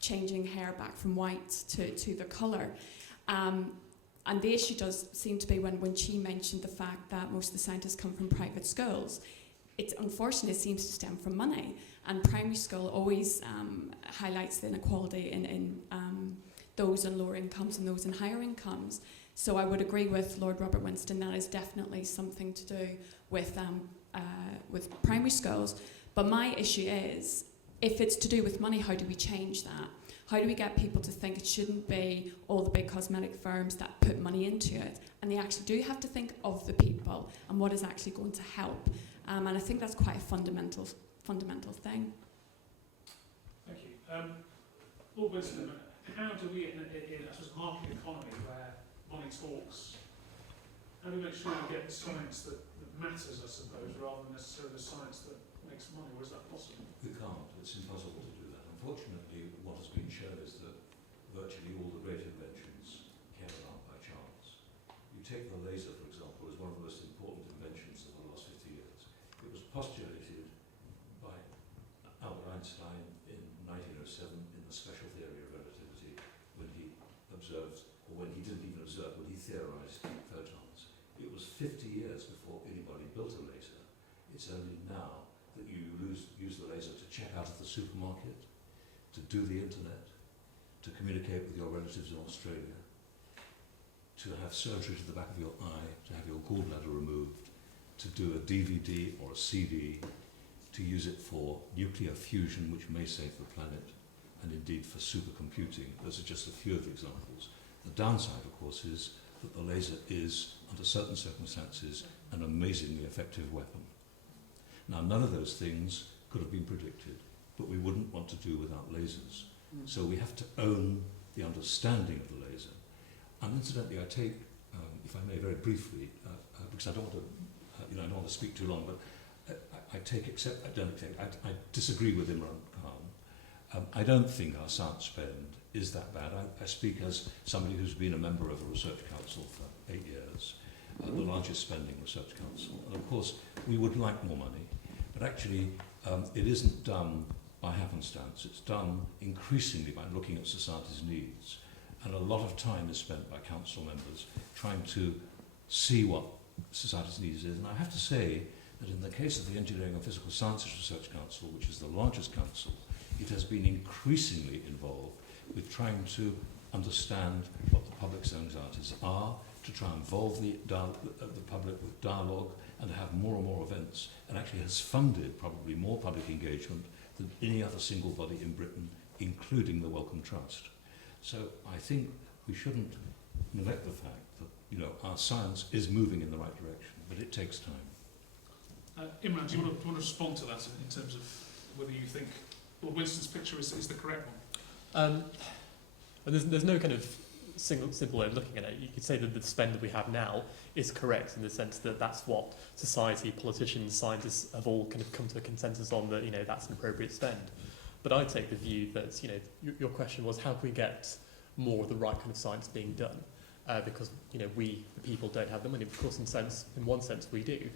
changing hair back from white to the colour. And the issue does seem to be when she mentioned the fact that most of the scientists come from private schools. It unfortunately seems to stem from money, and primary school always highlights the inequality in those on lower incomes and those in higher incomes. So I would agree with Lord Robert Winston that is definitely something to do with primary schools. But my issue is, if it's to do with money, how do we change that? How do we get people to think it shouldn't be all the big cosmetic firms that put money into it, and they actually do have to think of the people and what is actually going to help? And I think that's quite a fundamental thing. Thank you. Lord Winston, how do we, in a sort of market economy where money talks, how do we make sure we get the science that matters, I suppose, rather than necessarily the science that makes money, or is that possible? We can't. It's impossible to do that. Unfortunately, what has been shown is that virtually all the great inventions came about by chance. You take the laser, for example, as one of the most important inventions of the last 50 years. It was postulated by Albert Einstein in 1907 in the special theory of relativity, when he observed, or when he didn't even observe, when he theorized photons. It was 50 years before anybody built a laser. It's only now that you use the laser to check out of the supermarket, to do the internet, to communicate with your relatives in Australia, to have surgery to the back of your eye, to have your gallbladder removed, to do a DVD or a CD, to use it for nuclear fusion, which may save the planet, and indeed for supercomputing. Those are just a few of the examples. The downside, of course, is that the laser is, under certain circumstances, an amazingly effective weapon. Now, none of those things could have been predicted, but we wouldn't want to do without lasers. So we have to own the understanding of the laser. And incidentally, I take, if I may very briefly, because I don't want to speak too long, but I disagree with Imran Khan. I don't think our science spend is that bad. I speak as somebody who's been a member of a research council for 8 years, the largest spending research council. And of course, we would like more money, but actually it isn't done by happenstance. It's done increasingly by looking at society's needs. and a lot of time is spent by council members trying to see what society's needs is. And I have to say that in the case of the Engineering and Physical Sciences Research Council, which is the largest council, it has been increasingly involved with trying to understand what the public's anxieties are, to try and involve the public with dialogue, and to have more and more events, and actually has funded probably more public engagement than any other single body in Britain, including the Wellcome Trust. So I think we shouldn't neglect the fact that, you know, our science is moving in the right direction, but it takes time. Imran, do you want to respond to that in terms of whether you think Lord Winston's picture is the correct one? And there's no kind of simple way of looking at it. You could say that the spend that we have now is correct in the sense that that's what society, politicians, scientists have all kind of come to a consensus on, that, you know, that's an appropriate spend. But I take the view that, you know, your question was how can we get more of the right kind of science being done? Because, you know, we, the people, don't have the money. Of course, in one sense we do.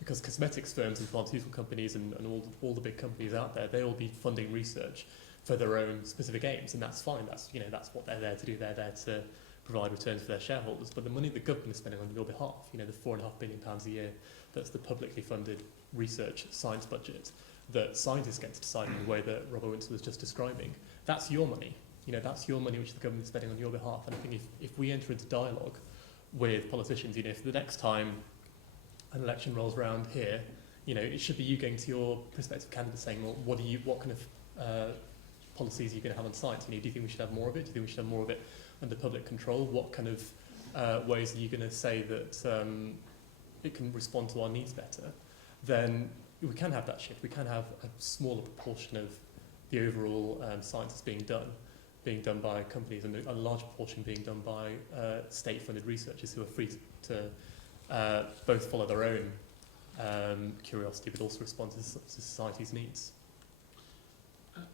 Because cosmetics firms and pharmaceutical companies and all the big companies out there, they all be funding research for their own specific aims, and that's fine. That's, you know, that's what they're there to do. They're there to provide returns for their shareholders. But the money the government is spending on your behalf, you know, the £4.5 billion a year, that's the publicly funded research science budget that scientists get to decide in the way that Robert Winston was just describing. That's your money. You know, that's your money which the government is spending on your behalf. And I think if we enter into dialogue with politicians, you know, if the next time an election rolls around here, you know, it should be you going to your prospective candidate saying, well, what kind of policies are you going to have on science? You know, do you think we should have more of it? Do you think we should have more of it under public control? What kind of ways are you going to say that it can respond to our needs better? Then we can have that shift. We can have a smaller proportion of the overall science that's being done by companies, and a large proportion being done by state-funded researchers who are free to both follow their own curiosity but also respond to society's needs.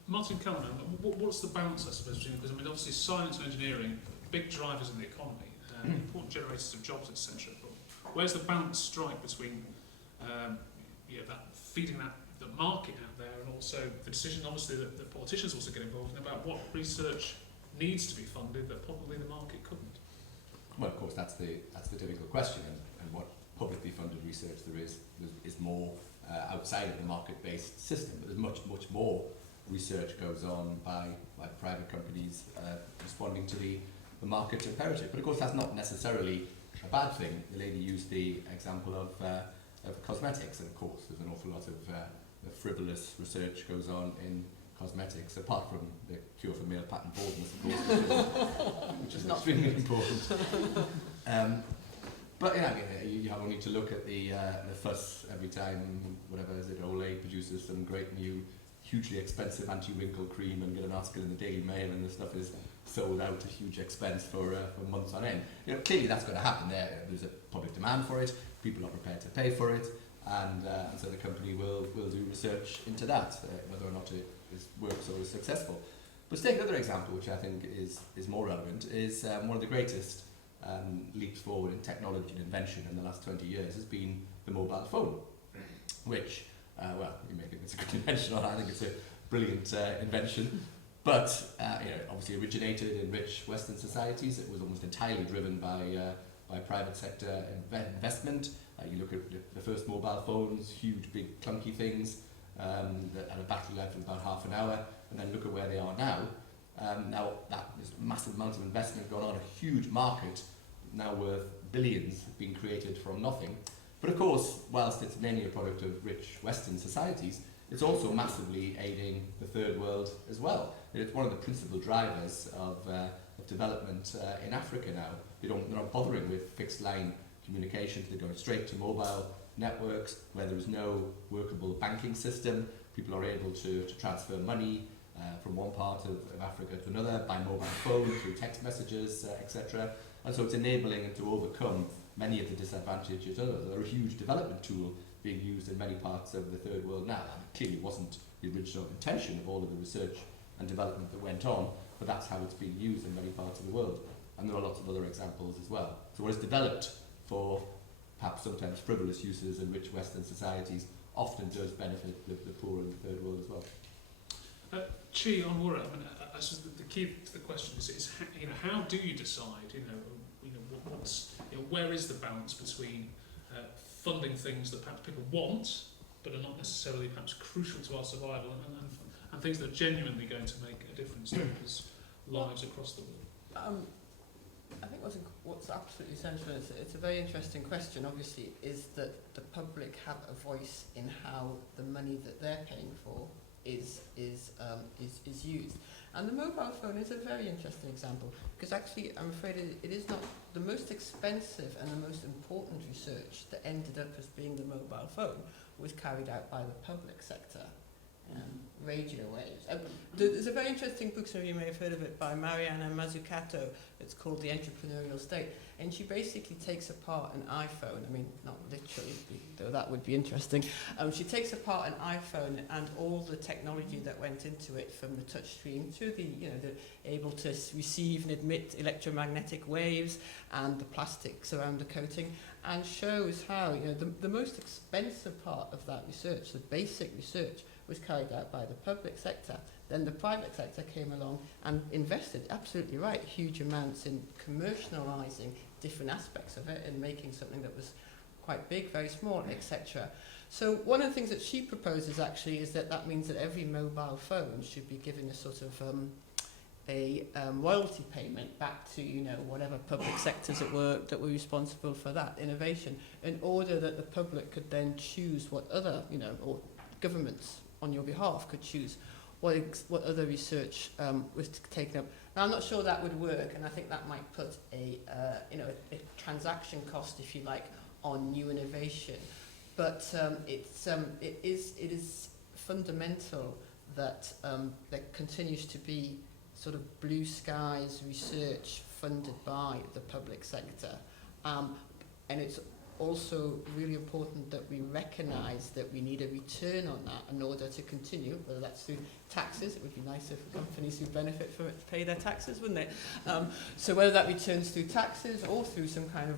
Martin Callanan, what's the balance, I suppose, between, because I mean, obviously science and engineering, big drivers in the economy, important generators of jobs, etc. But where's the balance strike between that feeding the market out there, and also the decision, obviously, that the politicians also get involved in about what research needs to be funded that probably the market couldn't? Well, of course, that's the difficult question, and what publicly funded research there is more outside of the market-based system. But there's much more research goes on by private companies responding to the market imperative. But of course, that's not necessarily a bad thing. The lady used the example of cosmetics, and of course, there's an awful lot of frivolous research goes on in cosmetics, apart from the cure for male pattern baldness, of course, which is extremely important. But you know, you have only to look at the fuss every time, whatever is it, Olay produces some great new, hugely expensive anti-wrinkle cream and get an article in the Daily Mail, and the stuff is sold out at huge expense for months on end. You know, clearly that's going to happen. There's a public demand for it. People are prepared to pay for it, and so the company will do research into that, whether or not it works or is successful. But to take another example, which I think is more relevant, is one of the greatest leaps forward in technology and invention in the last 20 years has been the mobile phone, which, well, you may think it's a good invention, or I think it's a brilliant invention, but obviously originated in rich Western societies. It was almost entirely driven by private sector investment. You look at the first mobile phones, huge, big, clunky things that had a battery life of about half an hour, and then look at where they are now. Now, there's massive amounts of investment going on, a huge market, now worth billions, being created from nothing. But of course, whilst it's mainly a product of rich Western societies, it's also massively aiding the third world as well. It's one of the principal drivers of development in Africa now. They're not bothering with fixed line communications. They're going straight to mobile networks where there is no workable banking system. People are able to transfer money from one part of Africa to another by mobile phone, through text messages, etc. And so it's enabling and to overcome many of the disadvantages. They're a huge development tool being used in many parts of the third world now. It clearly wasn't the original intention of all of the research and development that went on, but that's how it's being used in many parts of the world. And there are lots of other examples as well. So what is developed for perhaps sometimes frivolous uses in rich Western societies often does benefit the poor in the third world as well. Onwurah, I I suppose the key to the question is how do you decide? Where is the balance between funding things that perhaps people want but are not necessarily perhaps crucial to our survival, and things that are genuinely going to make a difference to people's lives across the world? I think what's absolutely essential, it's a very interesting question, obviously, is that the public have a voice in how the money that they're paying for is used. And the mobile phone is a very interesting example, because actually I'm afraid it is not the most expensive and the most important research that ended up as being the mobile phone was carried out by the public sector. Radio waves. There's a very interesting book, some of you may have heard of it, by Mariana Mazzucato. It's called The Entrepreneurial State. And she basically takes apart an iPhone. I mean, not literally, though that would be interesting. She takes apart an iPhone and all the technology that went into it, from the touch screen to the able to receive and emit electromagnetic waves and the plastics around the coating, and shows how the most expensive part of that research, the basic research, was carried out by the public sector. Then the private sector came along and invested, absolutely right, huge amounts in commercialising different aspects of it and making something that was quite big, very small, etc. So one of the things that she proposes actually is that means that every mobile phone should be given a sort of royalty payment back to whatever public sectors it were that were responsible for that innovation, in order that the public could then choose what other or governments on your behalf could choose what other research was taken up. Now, I'm not sure that would work, and I think that might put a transaction cost, if you like, on new innovation. But it is fundamental that there continues to be sort of blue skies research funded by the public sector, and it's also really important that we recognise that we need a return on that in order to continue, whether that's through taxes. It would be nicer for companies who benefit from it to pay their taxes, wouldn't it? So whether that returns through taxes or through some kind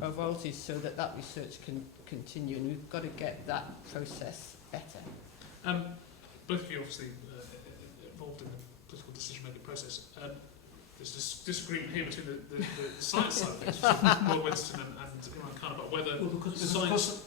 of royalties, so that research can continue, and we've got to get that process better. Both of you obviously involved in the political decision-making process. There's this disagreement here between the science side of things, between Winston and Imran Khan, about whether science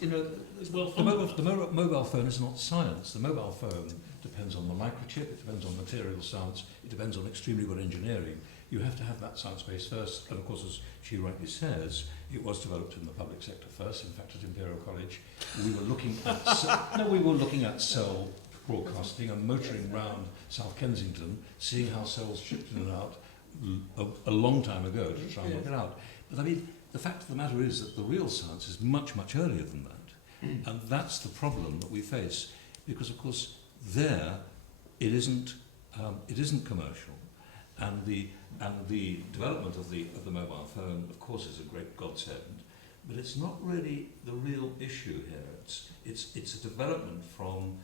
is well funded. The mobile phone is not science. The mobile phone depends on the microchip, it depends on material science, it depends on extremely good engineering. You have to have that science base first, and of course, as she rightly says, it was developed in the public sector first. In fact, at Imperial College, we were looking at cell broadcasting and motoring round South Kensington, seeing how cells shipped in and out a long time ago to try and work it out. But I mean, the fact of the matter is that the real science is much, much earlier than that. And that's the problem that we face, because of course there it isn't commercial, and the development of the mobile phone, of course, is a great godsend, but it's not really the real issue here. It's a development from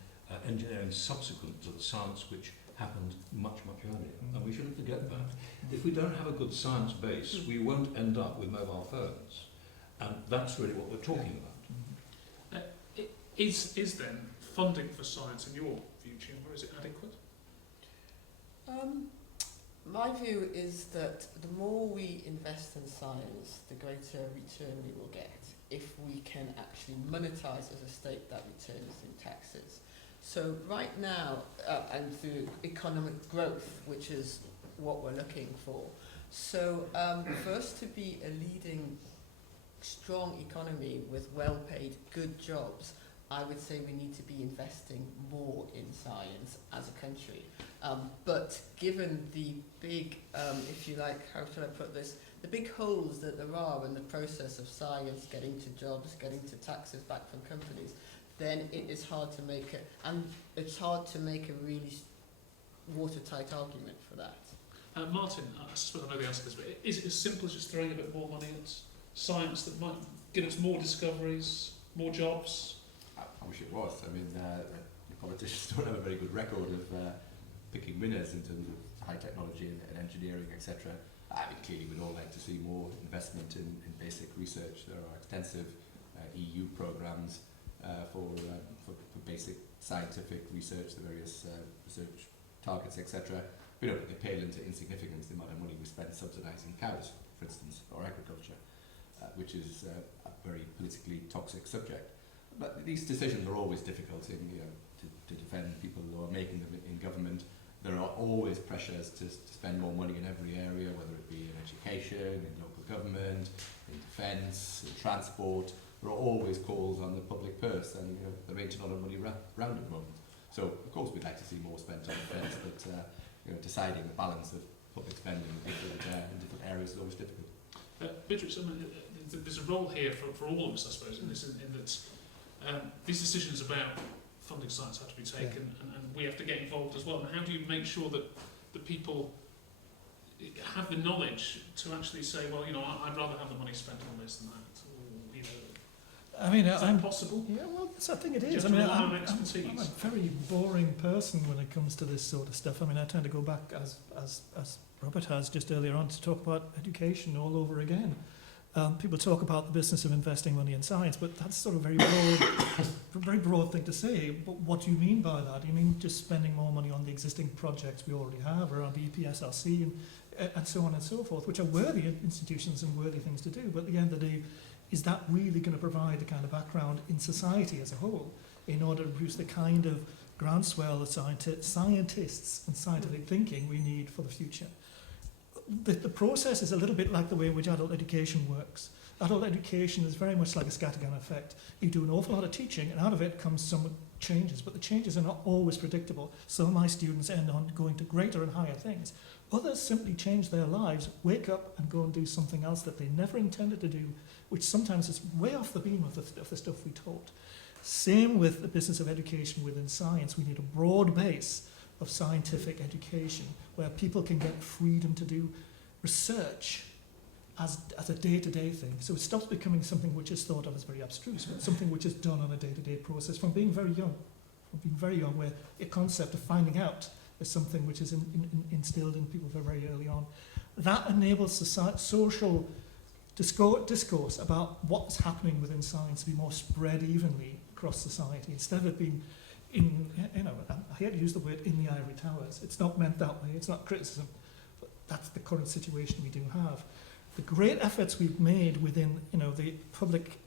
engineering subsequent to the science, which happened much, much earlier. And we shouldn't forget that. If we don't have a good science base, we won't end up with mobile phones. And that's really what we're talking about. Is then funding for science, in your view, Jim, is it adequate? My view is that the more we invest in science, the greater return we will get if we can actually monetize as a state that return through taxes. So right now, and through economic growth, which is what we're looking for. So for us to be a leading, strong economy with well-paid, good jobs, I would say we need to be investing more in science as a country. But given the big, if you like, how shall I put this, the big holes that there are in the process of science getting to jobs, getting to taxes back from companies, then it is hard to make it, and it's hard to make a really watertight argument for that. Martin, I suppose I know the answer to this, but is it as simple as just throwing a bit more money at science that might give us more discoveries, more jobs? I wish it was. I mean, politicians don't have a very good record of picking winners in terms of high technology and engineering, etc. I mean, clearly we'd all like to see more investment in basic research. There are extensive EU programs for basic scientific research, the various research targets, etc. we don't think it pale into insignificance the amount of money we spend subsidising cows, for instance, or agriculture, which is a very politically toxic subject. But these decisions are always difficult to defend people who are making them in government. There are always pressures to spend more money in every area, whether it be in education, in local government, in defence, in transport. There are always calls on the public purse, and there ain't a lot of money round at the moment. So, of course, we'd like to see more spent on defence, but deciding the balance of public spending in different areas is always difficult. Beatrix, there's a role here for all of us, I suppose, in that these decisions about funding science have to be taken, and we have to get involved as well. And how do you make sure that the people have the knowledge to actually say, well, I'd rather have the money spent on this than that? Or, I mean, is that possible? Yeah, well, I think it is. Just I mean, I'm I'm a very boring person when it comes to this sort of stuff. I mean, I tend to go back, as Robert has just earlier on, to talk about education all over again. People talk about the business of investing money in science, but that's sort of very broad thing to say. But what do you mean by that? Do you mean just spending more money on the existing projects we already have, around the EPSRC and so on and so forth, which are worthy institutions and worthy things to do? But at the end of the day, is that really going to provide the kind of background in society as a whole in order to produce the kind of groundswell of scientists and scientific thinking we need for the future? The process is a little bit like the way in which adult education works. Adult education is very much like a scattergun effect. You do an awful lot of teaching, and out of it comes some changes, but the changes are not always predictable. Some of my students end on going to greater and higher things. Others simply change their lives, wake up and go and do something else that they never intended to do, which sometimes is way off the beam of the stuff we taught. Same with the business of education within science. We need a broad base of scientific education where people can get freedom to do research as a day-to-day thing. So it stops becoming something which is thought of as very abstruse, but something which is done on a day-to-day process from being very young. Where a concept of finding out is something which is instilled in people very early on. That enables social discourse about what's happening within science to be more spread evenly across society, instead of it being I hate to use the word in the ivory towers. It's not meant that way. It's not criticism. But that's the current situation we do have. The great efforts we've made within, the public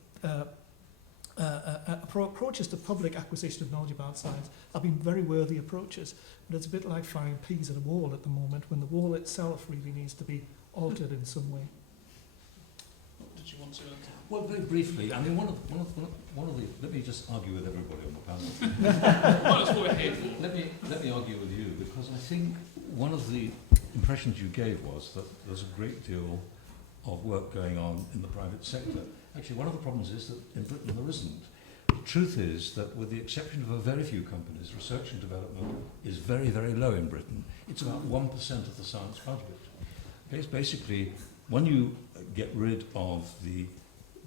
approaches to public acquisition of knowledge about science have been very worthy approaches. But it's a bit like firing peas at a wall at the moment, when the wall itself really needs to be altered in some way. Did you want to? Well, very briefly, I mean, one of the. Let me just argue with everybody on the panel. Well, that's what we're here for. Let me argue with you, because I think one of the impressions you gave was that there's a great deal of work going on in the private sector. Actually, one of the problems is that in Britain there isn't. The truth is that, with the exception of a very few companies, research and development is very, very low in Britain. It's about 1% of the science budget. Okay, it's basically, when you get rid of the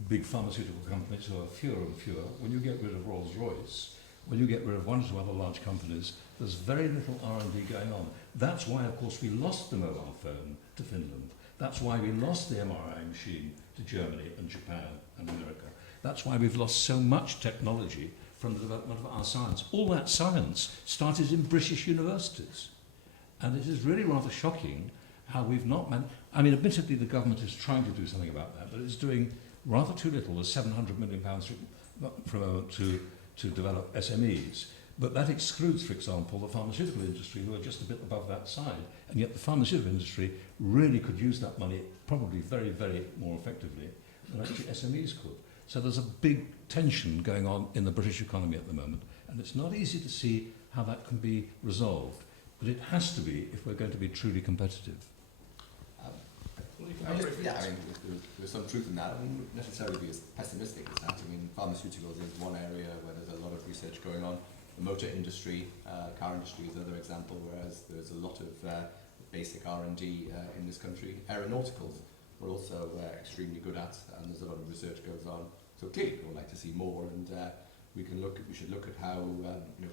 big pharmaceutical companies, who are fewer and fewer, when you get rid of Rolls-Royce, when you get rid of one or two other large companies, there's very little R&D going on. That's why, of course, we lost the mobile phone to Finland. That's why we lost the MRI machine to Germany and Japan and America. That's why we've lost so much technology from the development of our science. All that science started in British universities. And it is really rather shocking how we've not managed. I mean, admittedly, the government is trying to do something about that, but it's doing rather too little. There's £700 million to develop SMEs. But that excludes, for example, the pharmaceutical industry, who are just a bit above that side. And yet the pharmaceutical industry really could use that money probably very, very more effectively than actually SMEs could. So there's a big tension going on in the British economy at the moment. And it's not easy to see how that can be resolved. But it has to be if we're going to be truly competitive. There's some truth in that. I wouldn't necessarily be as pessimistic as that. I mean, pharmaceuticals is one area where there's a lot of research going on. The motor industry, car industry is another example, whereas there's a lot of basic R&D in this country. Aeronauticals we're also extremely good at, and there's a lot of research goes on. So clearly we would like to see more, and we should look at how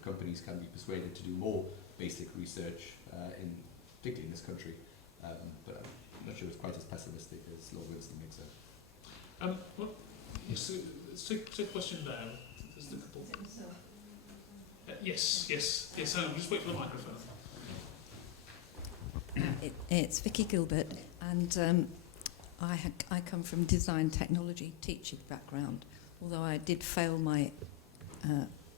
companies can be persuaded to do more basic research, particularly in this country. But I'm not sure it's quite as pessimistic as Lord Winston makes it. Yes, let's take a question there. There's a couple. Yes. Just wait for the microphone. It's Vicky Gilbert, and I come from design technology teaching background, although I did fail my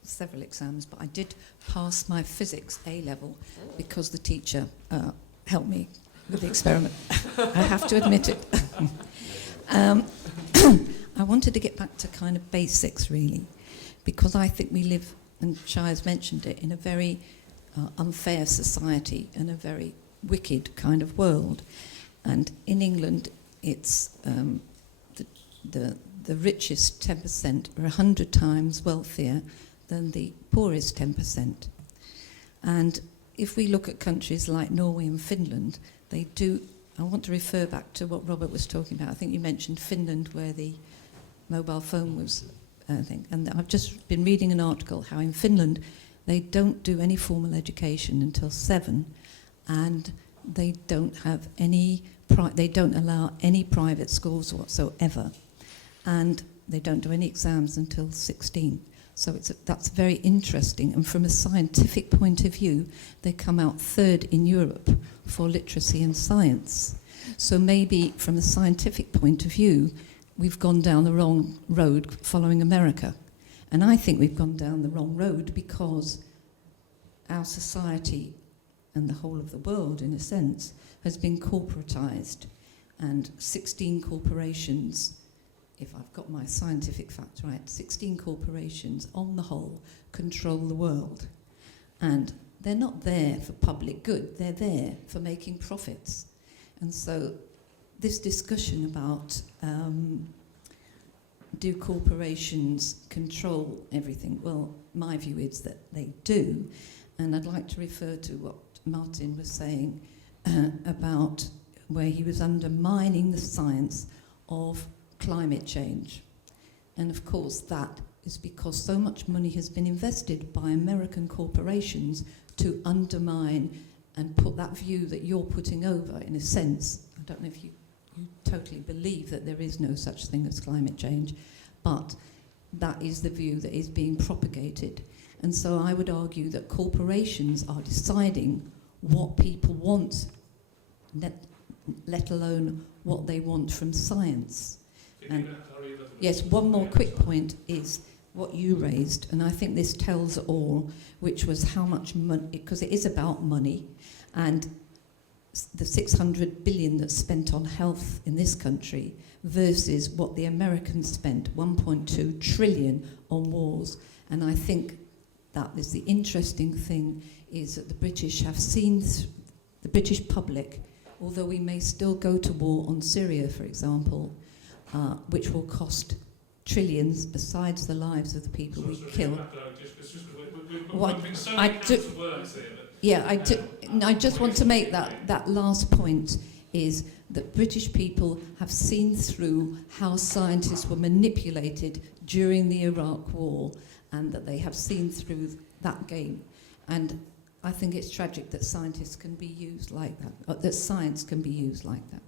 several exams, but I did pass my physics A-level because the teacher helped me with the experiment. I have to admit it. I wanted to get back to kind of basics, really, because I think we live, and Shire's mentioned it, in a very unfair society and a very wicked kind of world. And in England, it's the richest 10% are 100 times wealthier than the poorest 10%. And if we look at countries like Norway and Finland, they do. I want to refer back to what Robert was talking about. I think you mentioned Finland, where the mobile phone was thing. And I've just been reading an article how in Finland they don't do any formal education until 7, and they don't have any. They don't allow any private schools whatsoever, and they don't do any exams until 16. So that's very interesting. And from a scientific point of view, they come out 3rd in Europe for literacy and science. So maybe from a scientific point of view, we've gone down the wrong road following America. And I think we've gone down the wrong road because our society and the whole of the world, in a sense, has been corporatized. And 16 corporations, if I've got my scientific facts right, 16 corporations, on the whole, control the world. And they're not there for public good, they're there for making profits. And so this discussion about do corporations control everything? Well, my view is that they do. And I'd like to refer to what Martin was saying about where he was undermining the science of climate change. And of course that is because so much money has been invested by American corporations to undermine and put that view that you're putting over, in a sense. I don't know if you totally believe that there is no such thing as climate change, but that is the view that is being propagated. And so I would argue that corporations are deciding what people want, let alone what they want from science. Yes, one more quick point is what you raised, and I think this tells all, which was how much money, because it is about money, and the 600 billion that's spent on health in this country versus what the Americans spent, 1.2 trillion on wars. And I think that is the interesting thing, is that the British have seen, the British public, although we may still go to war on Syria, for example, which will cost trillions besides the lives of the people we kill. I just want to make that last point, is that British people have seen through how scientists were manipulated during the Iraq War, and that they have seen through that game. And I think it's tragic that scientists can be used like that, that science can be used like that.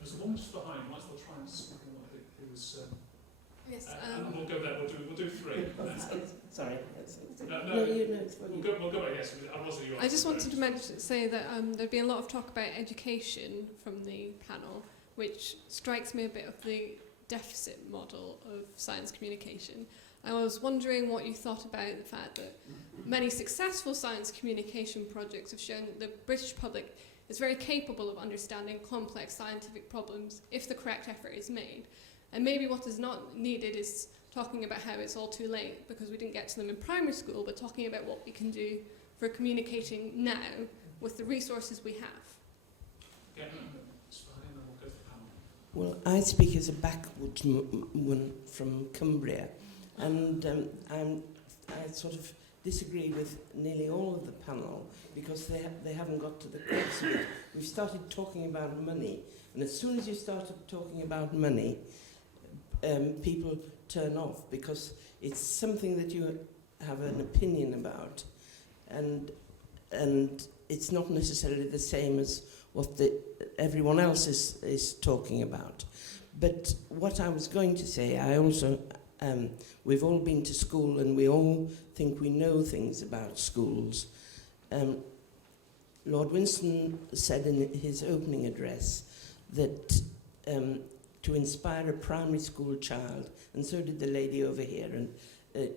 There's a woman just behind. Might as well try and speak on what I think it was. Yes. And we'll go there. We'll do 3. Sorry. We'll go back. Yes, I just wanted to say that there'd been a lot of talk about education from the panel, which strikes me a bit of the deficit model of science communication. I was wondering what you thought about the fact that many successful science communication projects have shown that the British public is very capable of understanding complex scientific problems if the correct effort is made. And maybe what is not needed is talking about how it's all too late because we didn't get to them in primary school, but talking about what we can do for communicating now with the resources we have. Yeah, it's fine, and then we'll go to the panel. Well, I speak as a backwoods one from Cumbria, and I sort of disagree with nearly all of the panel because they haven't got to the crux of it. We've started talking about money, and as soon as you started talking about money, people turn off because it's something that you have an opinion about, and it's not necessarily the same as what everyone else is talking about. But what I was going to say, I also we've all been to school and we all think we know things about schools. Lord Winston said in his opening address that to inspire a primary school child, and so did the lady over here, and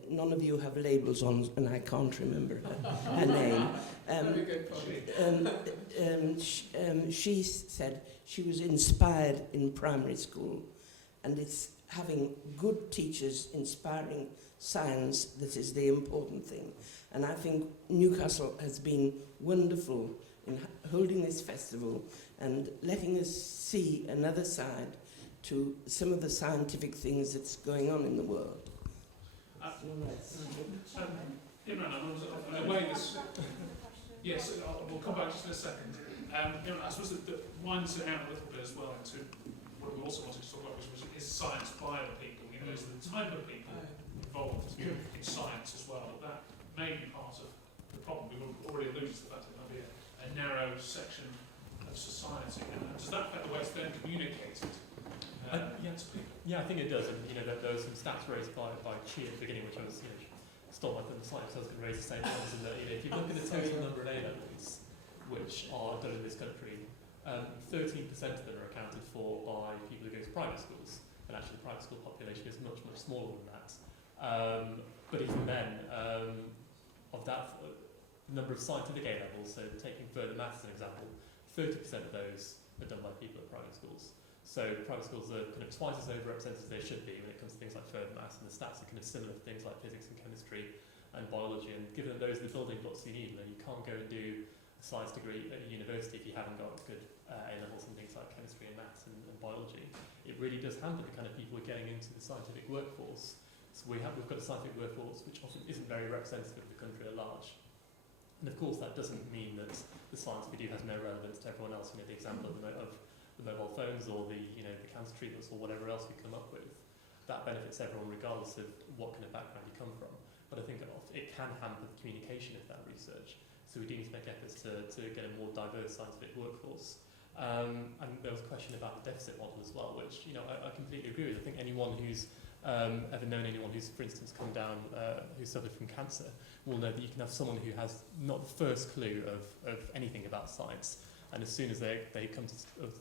none of you have labels on, and I can't remember her name. She said she was inspired in primary school, and it's having good teachers inspiring science that is the important thing. And I think Newcastle has been wonderful in holding this festival and letting us see another side to some of the scientific things that's going on in the world. Imran, I way this. Yes, we'll come back just in a second. Imran, I suppose that winds it out a little bit as well into what we also wanted to talk about, which was is science by the people. You know, is the type of people involved in science as well. That may be part of the problem. We've already alluded to the fact that it might be a narrow section of society. And does that affect the way it's then communicated to people? Yeah, I think it does. And there were some stats raised by Chi at the beginning, which I was stole my from the science. I was going to raise the same ones. And that if you look at the total number of A-levels which are done in this country, 13% of them are accounted for by people who go to private schools. And actually, the private school population is much, much smaller than that. But even then, of that number of scientific A-levels, so taking further maths as an example, 30% of those are done by people at private schools. So private schools are kind of twice as overrepresented as they should be when it comes to things like further maths, and the stats are kind of similar to things like physics and chemistry and biology. And given that those are the building blocks you need, you can't go and do a science degree at a university if you haven't got good A-levels in things like chemistry and maths and biology. It really does hamper the kind of people who are getting into the scientific workforce. So we've got a scientific workforce which often isn't very representative of the country at large. And of course that doesn't mean that the science we do has no relevance to everyone else. The example of the mobile phones or the cancer treatments or whatever else we come up with, that benefits everyone regardless of what kind of background you come from. But I think it can hamper the communication of that research. So we do need to make efforts to get a more diverse scientific workforce. And there was a question about the deficit model as well, which I completely agree with. I think anyone who's ever known anyone who's, for instance, come down who suffered from cancer will know that you can have someone who has not the first clue of anything about science, and as soon as they come to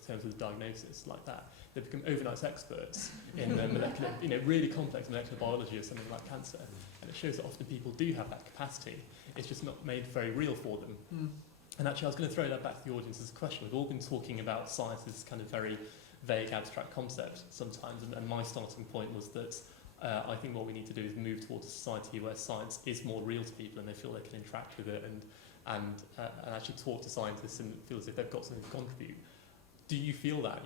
terms with a diagnosis like that, they become overnight experts in molecular, really complex molecular biology or something like cancer. And it shows that often people do have that capacity. It's just not made very real for them. And actually, I was going to throw that back to the audience as a question. We've all been talking about science as kind of very vague, abstract concept sometimes, and my starting point was that I think what we need to do is move towards a society where science is more real to people and they feel they can interact with it and actually talk to scientists and feel as if they've got something to contribute. Do you feel that?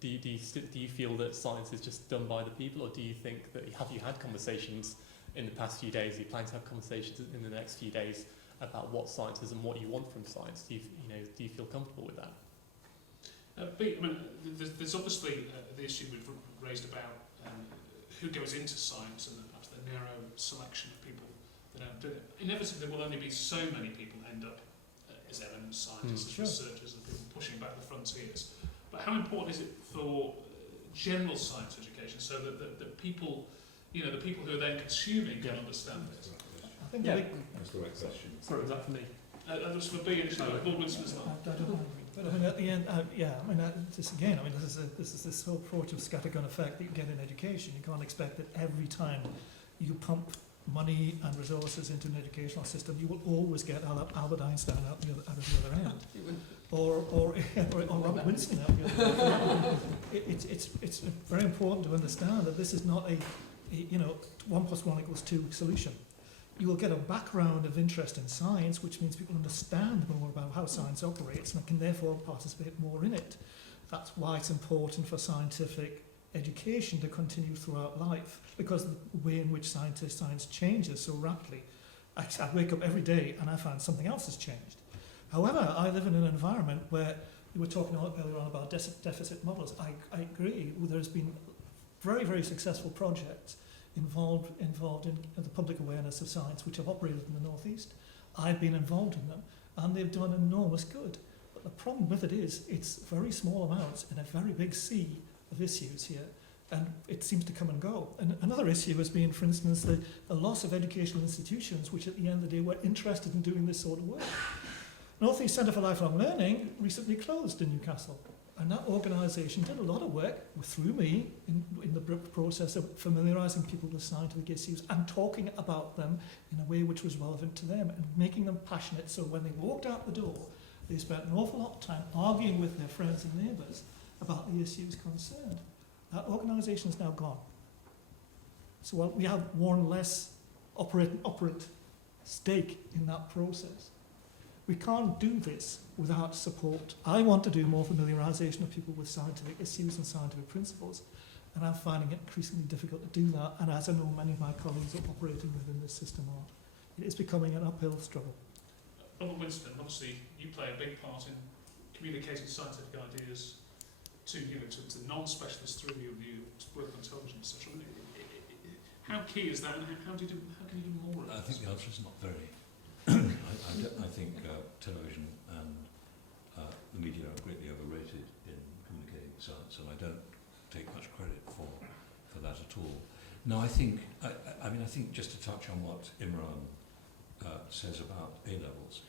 Do you feel that science is just done by the people, or do you think that have you had conversations in the past few days? Are you planning to have conversations in the next few days about what science is and what you want from science? Do you feel comfortable with that? There's obviously the issue we've raised about who goes into science and perhaps the narrow selection of people that don't do it. Inevitably, there will only be so many people end up as eminent scientists, as researchers, and people pushing back the frontiers. But how important is it for general science education so that the people, the people who are then consuming can understand it? I think that's the right question. Sorry, was that for me? That was for B and Lord Winston as well. But at the end, this is this whole approach of scattergun effect that you get in education. You can't expect that every time you pump money and resources into an educational system, you will always get Albert Einstein out of the other end, or Robert Winston out the other end. It's very important to understand that this is not a 1 + 1 = 2 solution. You will get a background of interest in science, which means people understand more about how science operates and can therefore participate more in it. That's why it's important for scientific education to continue throughout life, because the way in which science changes so rapidly. I wake up every day and I find something else has changed. However, I live in an environment where we were talking earlier on about deficit models. I agree. There's been very, very successful projects involved in the public awareness of science, which have operated in the Northeast. I've been involved in them, and they've done enormous good. But the problem with it is, it's very small amounts in a very big sea of issues here, and it seems to come and go. And another issue has been, for instance, the loss of educational institutions, which at the end of the day were interested in doing this sort of work. North East Centre for Lifelong Learning recently closed in Newcastle. And that organisation did a lot of work through me in the process of familiarising people with scientific issues and talking about them in a way which was relevant to them and making them passionate, so when they walked out the door, they spent an awful lot of time arguing with their friends and neighbours about the issues concerned. That organisation is now gone. So we have one less operate stake in that process. We can't do this without support. I want to do more familiarisation of people with scientific issues and scientific principles, and I'm finding it increasingly difficult to do that, and as I know many of my colleagues are operating within this system are. It is becoming an uphill struggle. Winston, obviously you play a big part in communicating scientific ideas to non-specialists through your work on television, etc. How key is that, and how can you do more of that? I think the answer is not very. I think television and the media are greatly overrated in communicating science, and I don't take much credit for that at all. No, I think just to touch on what Imran says about A levels.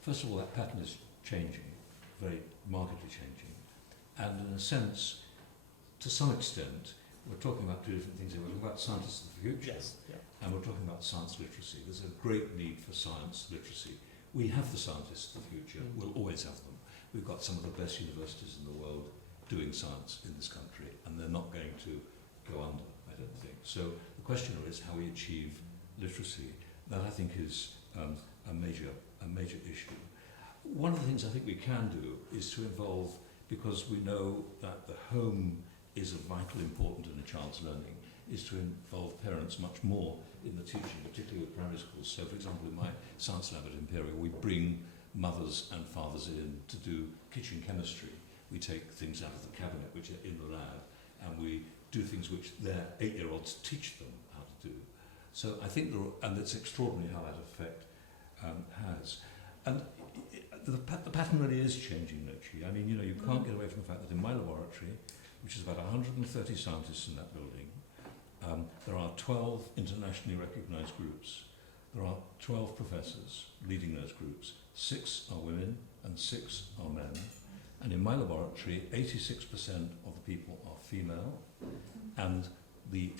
First of all, that pattern is changing, very markedly changing, and in a sense, to some extent, we're talking about two different things here. We're talking about scientists of the future, and we're talking about science literacy. There's a great need for science literacy. We have the scientists of the future. We'll always have them. We've got some of the best universities in the world doing science in this country, and they're not going to go under, I don't think. So the question is how we achieve literacy. That, I think, is a major issue. One of the things I think we can do is to involve, because we know that the home is of vital importance in a child's learning, is to involve parents much more in the teaching, particularly with primary schools. So, for example, in my science lab at Imperial, we bring mothers and fathers in to do kitchen chemistry. We take things out of the cabinet which are in the lab, and we do things which their 8-year-olds teach them how to do. So I think, and it's extraordinary how that effect has. And the pattern really is changing, actually. I mean, you can't get away from the fact that in my laboratory, which is about 130 scientists in that building, there are 12 internationally recognized groups. There are 12 professors leading those groups. 6 are women and 6 are men. And in my laboratory, 86% of the people are female, and the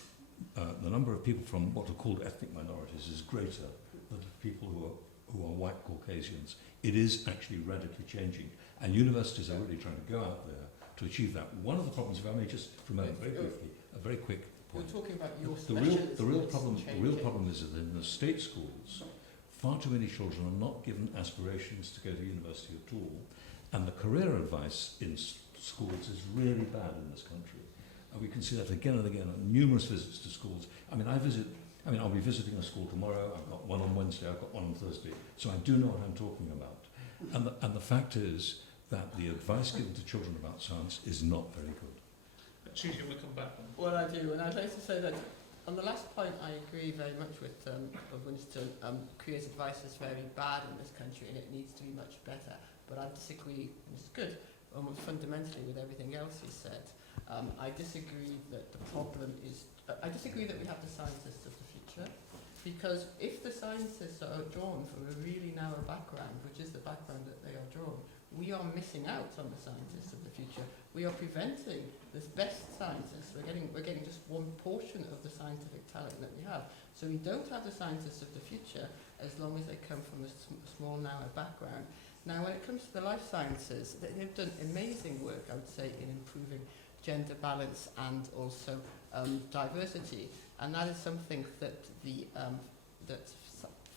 number of people from what are called ethnic minorities is greater than people who are white Caucasians. It is actually radically changing, and universities are really trying to go out there to achieve that. One of the problems, if I may just promote very briefly, a very quick point. You're talking about your the real problem is that in the state schools, far too many children are not given aspirations to go to university at all, and the career advice in schools is really bad in this country. And we can see that again and again on numerous visits to schools. I'll be visiting a school tomorrow. I've got one on Wednesday. I've got one on Thursday. So I do know what I'm talking about. And the fact is that the advice given to children about science is not very good. Choose you want to come back on. Well, I do, and I'd like to say that on the last point, I agree very much with Winston. Careers advice is very bad in this country, and it needs to be much better. But I disagree, and it's good, fundamentally with everything else he said. I disagree that the problem is... I disagree that we have the scientists of the future, because if the scientists are drawn from a really narrow background, which is the background that they are drawn, we are missing out on the scientists of the future. We are preventing the best scientists. We're getting just one portion of the scientific talent that we have. So we don't have the scientists of the future as long as they come from a small, narrow background. Now, when it comes to the life sciences, they've done amazing work, I would say, in improving gender balance and also diversity. And that is something that that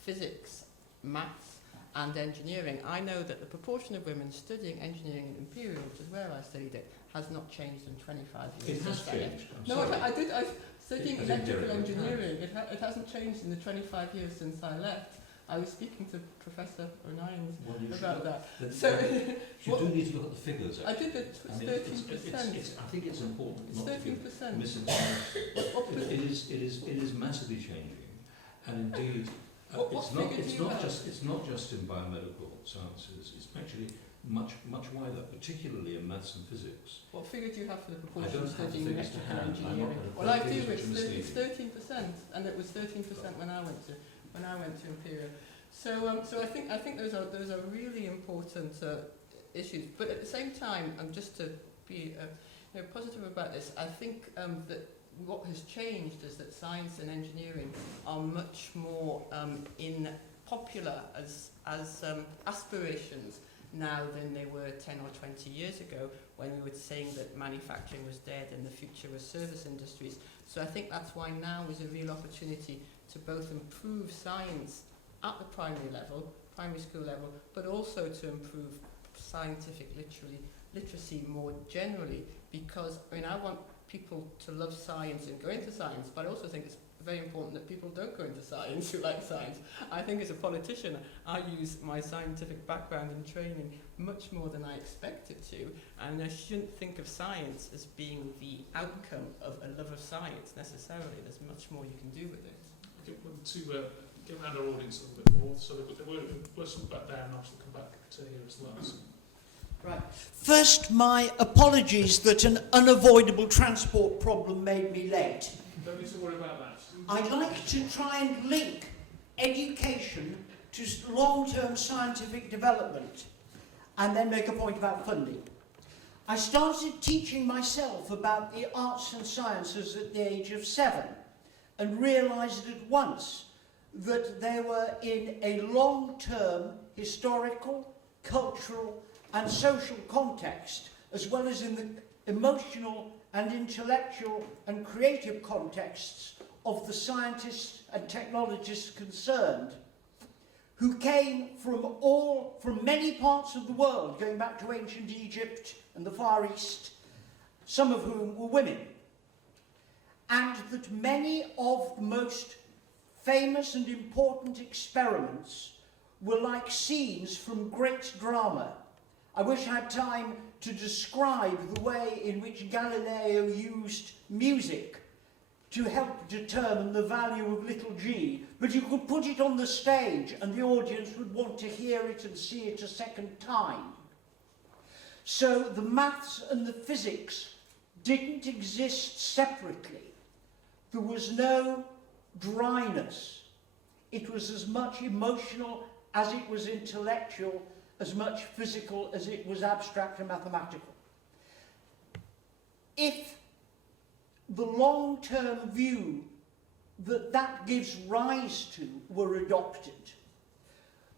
physics, maths, and engineering. I know that the proportion of women studying engineering at Imperial, which is where I studied it, has not changed in 25 years. It has changed. I studying electrical engineering. It hasn't changed in the 25 years since I left. I was speaking to Professor O'Nions about that. You do need to look at the figures. I did it. It's 13%. I think it's important. It's 13%. It is massively changing, and indeed, it's not just in biomedical sciences. It's actually much wider, particularly in maths and physics. What figure do you have for the proportion studying electrical engineering? Well, I do. It's 13%, and it was 13% when I went to Imperial. So I think those are really important issues. But at the same time, just to be positive about this, I think that what has changed is that science and engineering are much more popular as aspirations now than they were 10 or 20 years ago, when we were saying that manufacturing was dead and the future was service industries. So I think that's why now is a real opportunity to both improve science at the primary school level, but also to improve scientific literacy more generally, because I want people to love science and go into science, but I also think it's very important that people don't go into science who like science. I think as a politician, I use my scientific background and training much more than I expected to, and I shouldn't think of science as being the outcome of a love of science necessarily. There's much more you can do with it. I think we want to get around our audience a little bit more, so we'll talk back there and I'll come back to here as well. So. Right. First, my apologies that an unavoidable transport problem made me late. Don't need to worry about that. I'd like to try and link education to long-term scientific development and then make a point about funding. I started teaching myself about the arts and sciences at the age of 7 and realised at once that they were in a long-term historical, cultural and social context, as well as in the emotional and intellectual and creative contexts of the scientists and technologists concerned, who came from many parts of the world, going back to ancient Egypt and the Far East, some of whom were women, and that many of the most famous and important experiments were like scenes from great drama. I wish I had time to describe the way in which Galileo used music to help determine the value of little g, but you could put it on the stage and the audience would want to hear it and see it a second time. So the maths and the physics didn't exist separately. There was no dryness. It was as much emotional as it was intellectual, as much physical as it was abstract and mathematical. If the long-term view that gives rise to were adopted,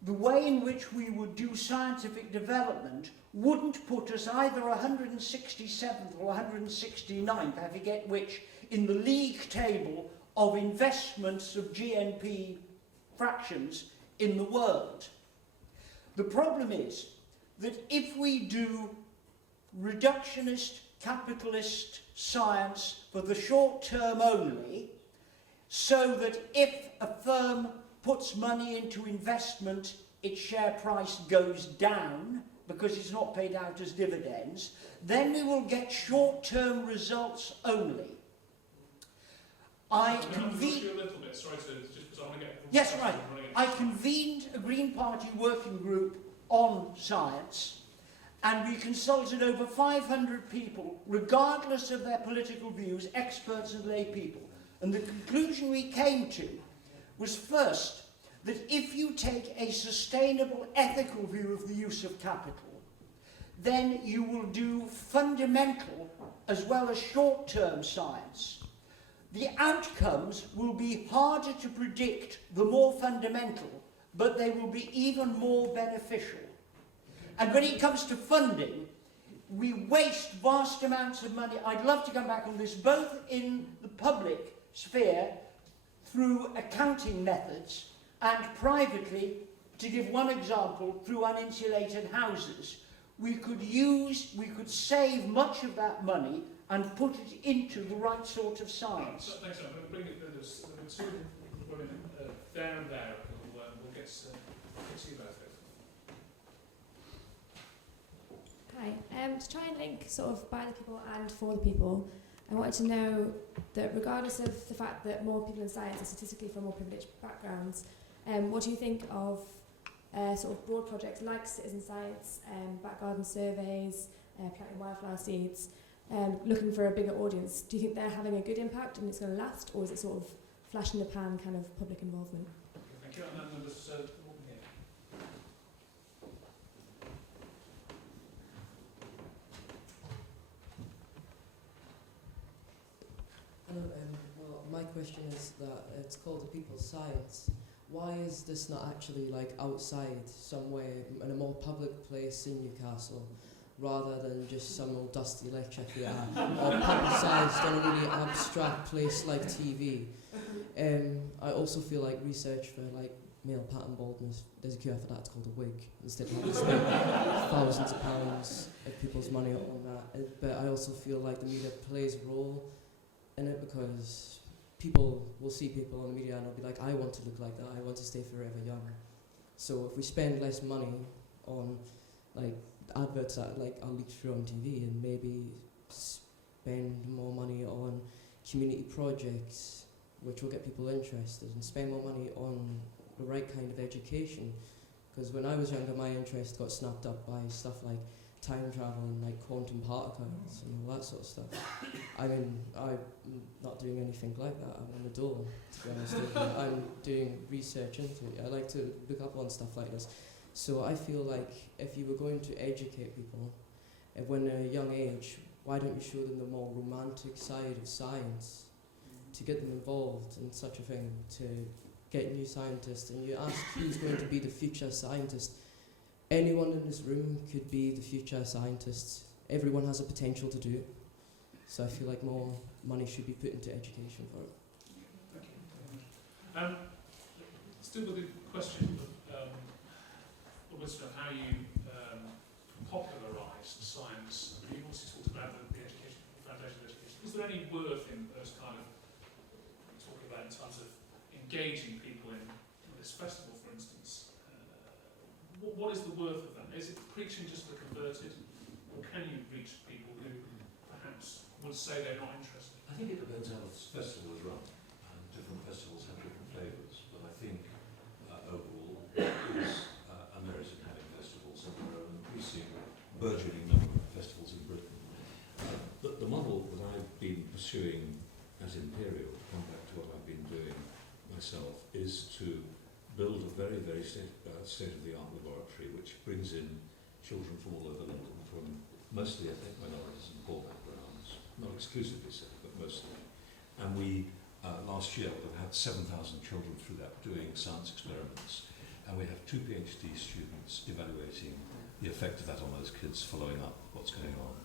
the way in which we would do scientific development wouldn't put us either 167th or 169th, I forget which, in the league table of investments of GNP fractions in the world. The problem is that if we do reductionist, capitalist science for the short term only, so that if a firm puts money into investment, its share price goes down because it's not paid out as dividends, then we will get short-term results only. I convened a Green Party working group on science, and we consulted over 500 people, regardless of their political views, experts and lay people. And the conclusion we came to was, first, that if you take a sustainable, ethical view of the use of capital, then you will do fundamental as well as short-term science. The outcomes will be harder to predict the more fundamental, but they will be even more beneficial. And when it comes to funding, we waste vast amounts of money. I'd love to come back on this, both in the public sphere, through accounting methods, and privately, to give one example, through uninsulated houses. We could save much of that money and put it into the right sort of science. Thanks, I'm going to bring it to the two women down there. We'll get to you both. Hi. To try and link sort of by the people and for the people, I wanted to know that regardless of the fact that more people in science are statistically from more privileged backgrounds, what do you think of sort of broad projects like citizen science, back garden surveys, planting wildflower seeds, looking for a bigger audience? Do you think they're having a good impact and it's going to last, or is it sort of flash in the pan kind of public involvement? Thank you. And then there's Hello, well, my question is that it's called the people's science. Why is this not actually like outside somewhere in a more public place in Newcastle, rather than just some old dusty lecture theatre or publicised in a really abstract place like TV? I also feel like research for like male pattern baldness, there's a cure for that, it's called a wig, instead of having to spend thousands of pounds of people's money on that. But I also feel like the media plays a role in it, because people will see people on the media and they'll be like, I want to look like that, I want to stay forever young. So if we spend less money on like adverts that like are leaked through on TV, and maybe spend more money on community projects which will get people interested, and spend more money on the right kind of education. Because when I was younger, my interest got snapped up by stuff like time travel and like quantum particles and all that sort of stuff. I mean, I'm not doing anything like that. I'm on the dole, to be honest with you. I'm doing research into it. I like to look up on stuff like this. So I feel like if you were going to educate people when they're a young age, why don't you show them the more romantic side of science to get them involved in such a thing, to get new scientists? And you ask who's going to be the future scientist. Anyone in this room could be the future scientists. Everyone has a potential to do it. So I feel like more money should be put into education for it. Thank you. Still with the question of Winston, of how you popularised science. I mean, you also talked about the education, the foundation of education. Is there any worth in those kind of talking about in terms of engaging people in this festival, for instance? What is the worth of that? Is it preaching just for the converted, or can you reach people who perhaps would say they're not interested? I think it depends how the festival is run, and different festivals have different flavours, but I think overall is a merit in having festivals, and there are an increasing, burgeoning number of festivals in Britain. The model that I've been pursuing as Imperial, to come back to what I've been doing myself, is to build a very, very state-of-the-art laboratory which brings in children from all over London, from mostly, I think, minorities and poor backgrounds, not exclusively so, but mostly. And we, last year, we've had 7,000 children through that doing science experiments, and we have 2 PhD students evaluating the effect of that on those kids, following up what's going on.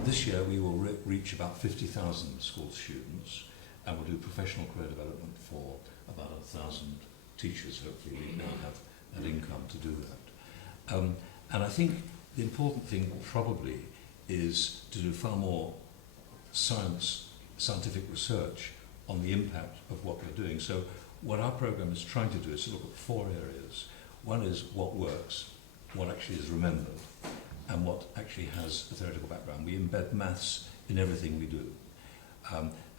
This year we will reach about 50,000 school students, and we'll do professional career development for about 1,000 teachers. Hopefully we now have an income to do that. And I think the important thing probably is to do far more scientific research on the impact of what we're doing. So what our program is trying to do is to look at 4 areas. One is what works, what actually is remembered, and what actually has a theoretical background. We embed maths in everything we do.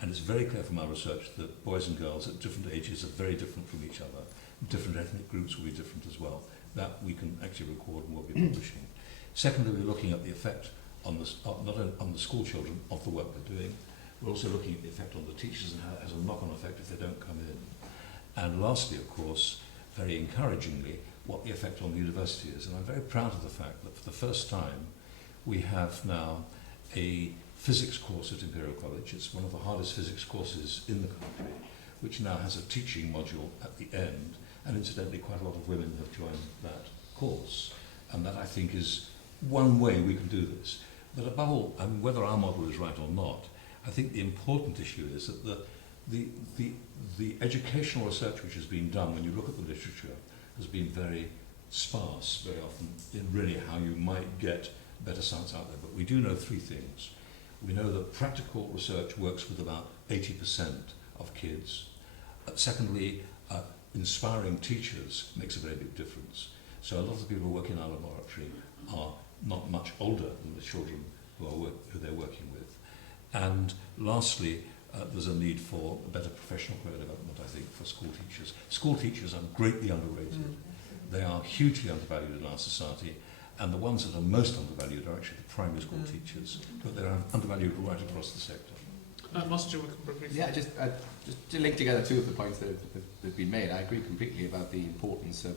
And it's very clear from our research that boys and girls at different ages are very different from each other. Different ethnic groups will be different as well. That we can actually record and we'll be publishing. Secondly, we're looking at the effect on the, not only on the school children of the work they're doing, we're also looking at the effect on the teachers and how it has a knock-on effect if they don't come in. And lastly, of course, very encouragingly, what the effect on the university is. And I'm very proud of the fact that for the first time, we have now a physics course at Imperial College. It's one of the hardest physics courses in the country, which now has a teaching module at the end. And incidentally, quite a lot of women have joined that course. And that, I think, is one way we can do this. But above all, I mean, whether our model is right or not, I think the important issue is that the educational research which has been done, when you look at the literature, has been very sparse, very often, in really how you might get better science out there. But we do know 3 things. We know that practical research works with about 80% of kids. Secondly, inspiring teachers makes a very big difference. So a lot of the people who work in our laboratory are not much older than the children who they're working with. And lastly, there's a need for a better professional career development, I think, for school teachers. School teachers are greatly underrated. They are hugely undervalued in our society, and the ones that are most undervalued are actually the primary school teachers, but they're undervalued right across the sector. Master, yeah, just to link together 2 of the points that have been made. I agree completely about the importance of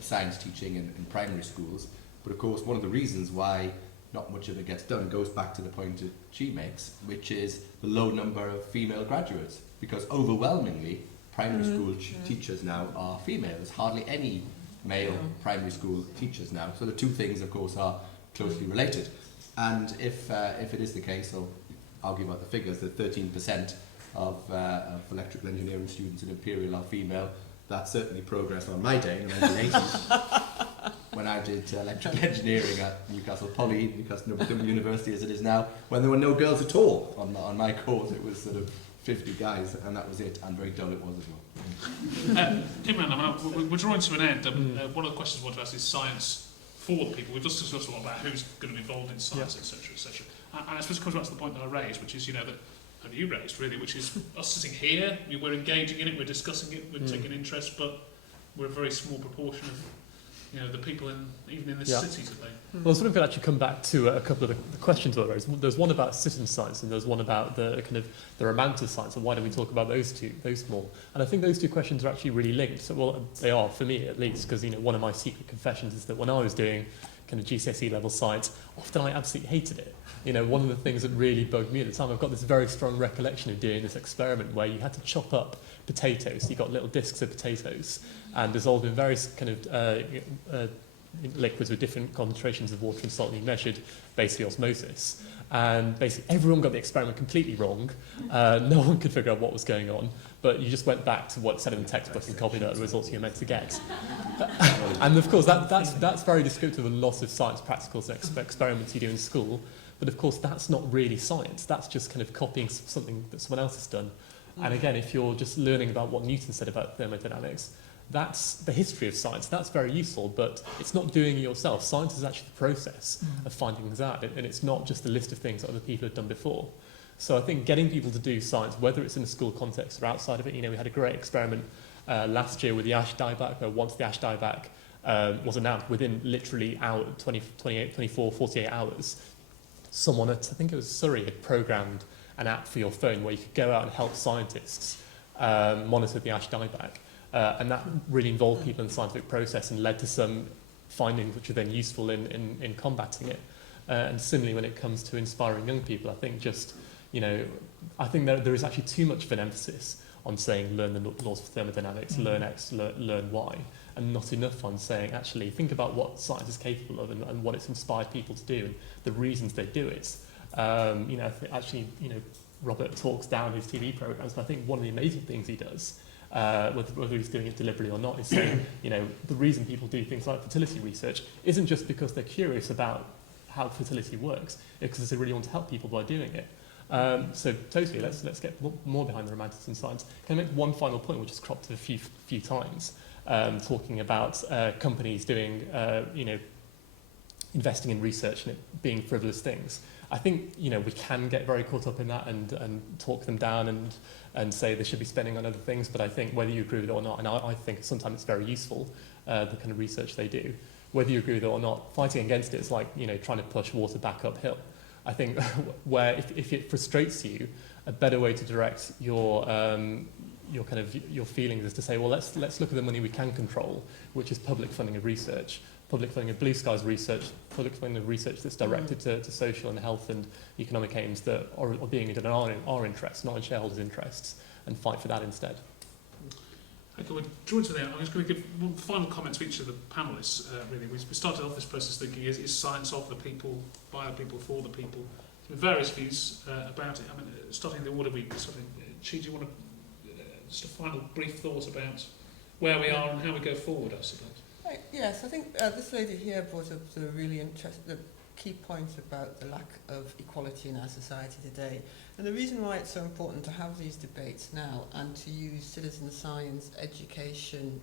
science teaching in primary schools, but of course one of the reasons why not much of it gets done. It goes back to the point that she makes, which is the low number of female graduates, because overwhelmingly primary school teachers now are female. There's hardly any male primary school teachers now. So the two things, of course, are closely related. And if it is the case, I'll give out the figures, that 13% of electrical engineering students in Imperial are female. That's certainly progress on my day in the 1980s. When I did electrical engineering at Newcastle Poly, Newcastle University as it is now, when there were no girls at all on my course. It was sort of 50 guys, and that was it, and very dull it was as well. Imran, we're drawing to an end. One of the questions I want to ask is science for the people. We've just discussed a lot about who's going to be involved in science, etc., etc. And I suppose it comes back to the point that I raised, which is, that and you raised really, which is us sitting here, we're engaging in it, we're discussing it, we're taking interest, but we're a very small proportion of the people even in this city today. Well, I was wondering if we could actually come back to a couple of the questions that were raised. There's one about citizen science, and there's one about the kind of the romantic science, and why don't we talk about those more? And I think those two questions are actually really linked. So, well, they are for me at least, because one of my secret confessions is that when I was doing kind of GCSE level science, often I absolutely hated it. One of the things that really bugged me at the time, I've got this very strong recollection of doing this experiment where you had to chop up potatoes. You got little discs of potatoes and dissolved in various kind of liquids with different concentrations of water and salt, and you measured basically osmosis. And basically everyone got the experiment completely wrong. No one could figure out what was going on, but you just went back to what said in the textbook and copied out the results you were meant to get. And of course that's very descriptive of a lot of science practicals and experiments you do in school. But of course that's not really science. That's just kind of copying something that someone else has done. And again, if you're just learning about what Newton said about thermodynamics, that's the history of science. That's very useful, but it's not doing it yourself. Science is actually the process of finding things out, and it's not just a list of things that other people have done before. So I think getting people to do science, whether it's in a school context or outside of it, we had a great experiment last year with the ash dieback, where once the ash dieback was announced, within literally 24, 48 hours, someone at, I think it was Surrey, had programmed an app for your phone where you could go out and help scientists monitor the ash dieback. And that really involved people in the scientific process and led to some findings which are then useful in combating it. And similarly, when it comes to inspiring young people, I think I think there is actually too much of an emphasis on saying learn the laws of thermodynamics, learn X, learn Y, and not enough on saying actually think about what science is capable of and what it's inspired people to do and the reasons they do it. Robert talks down his TV programs, but I think one of the amazing things he does, whether he's doing it deliberately or not, is saying, the reason people do things like fertility research isn't just because they're curious about how fertility works, it's because they really want to help people by doing it. So totally, let's get more behind the romantics in science. Can I make one final point, which has cropped up a few times, talking about companies doing, investing in research and it being frivolous things. I think we can get very caught up in that and talk them down and say they should be spending on other things. But I think whether you agree with it or not, and I think sometimes it's very useful, the kind of research they do. Whether you agree with it or not, fighting against it is like trying to push water back uphill. I think where if it frustrates you, a better way to direct your feelings is to say, well, let's look at the money we can control, which is public funding of research. Public funding of Blue Skies research, public funding of research that's directed to social and health and economic aims that are being done in our interests, not in shareholders' interests, and fight for that instead. Okay, we're drawing to the end. I'm just going to give one final comment to each of the panellists. Really, we started off this process thinking: is science of the people, by the people, for the people? There are various views about it. I mean, starting the order we started. Chi, do you want to just a final brief thought about where we are and how we go forward? I suppose. Yes, I think this lady here brought up the really interesting key point about the lack of equality in our society today. And the reason why it's so important to have these debates now and to use citizen science, education,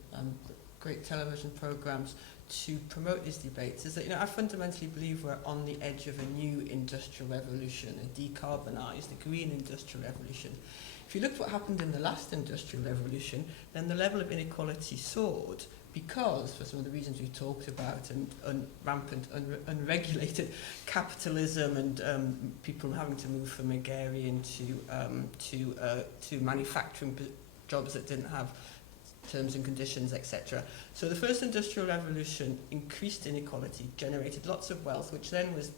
great television programs to promote these debates is that, I fundamentally believe we're on the edge of a new industrial revolution, a decarbonised, a green industrial revolution. If you look at what happened in the last industrial revolution, then the level of inequality soared, because for some of the reasons we talked about, and rampant, unregulated capitalism and people having to move from agrarian to manufacturing jobs that didn't have terms and conditions, etc. So the first industrial revolution increased inequality, generated lots of wealth, which then was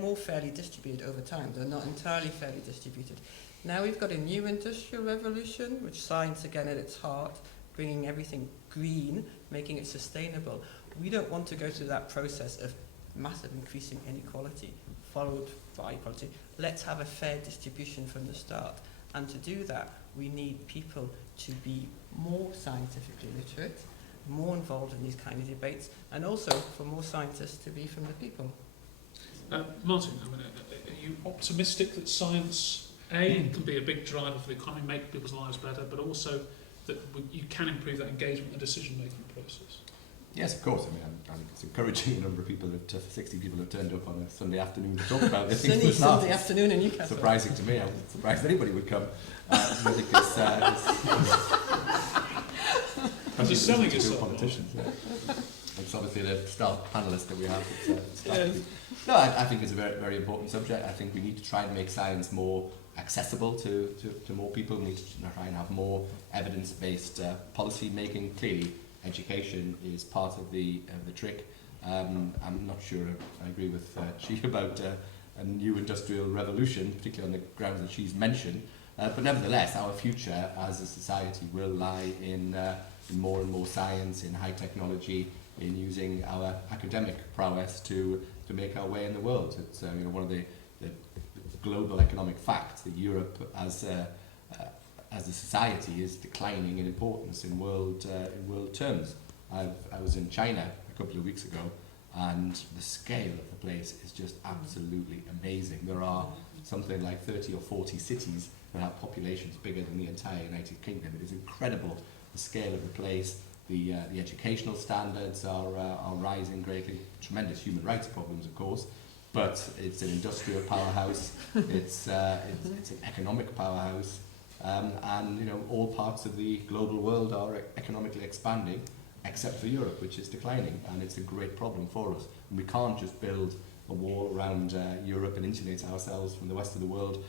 more fairly distributed over time, though not entirely fairly distributed. Now we've got a new industrial revolution, which science again at its heart, bringing everything green, making it sustainable. We don't want to go through that process of massive increasing inequality, followed by equality. Let's have a fair distribution from the start. And to do that, we need people to be more scientifically literate, more involved in these kind of debates, and also for more scientists to be from the people. Martin, I mean, are you optimistic that science, A, can be a big driver for the economy, make people's lives better, but also that you can improve that engagement and decision-making process? Yes, of course. I mean, I think it's encouraging. A number of people, 60 people have turned up on a Sunday afternoon to talk about this. Sunny Sunday afternoon in Newcastle. Surprising to me. I wasn't surprised anybody would come. I think As a selling yourself. Politicians, yeah. It's obviously the star panellist that we have. No, I think it's a very, very important subject. I think we need to try and make science more accessible to more people. We need to try and have more evidence-based policy making. Clearly, education is part of the trick. I'm not sure I agree with Chi about a new industrial revolution, particularly on the grounds that she's mentioned. But nevertheless, our future as a society will lie in more and more science, in high technology, in using our academic prowess to make our way in the world. It's one of the global economic facts that Europe as a society is declining in importance in world terms. I was in China a couple of weeks ago, and the scale of the place is just absolutely amazing. There are something like 30 or 40 cities that have populations bigger than the entire United Kingdom. It is incredible, the scale of the place. The educational standards are rising greatly. Tremendous human rights problems, of course, but it's an industrial powerhouse. It's an economic powerhouse. And all parts of the global world are economically expanding, except for Europe, which is declining, and it's a great problem for us. And we can't just build a wall around Europe and insulate ourselves from the rest of the world.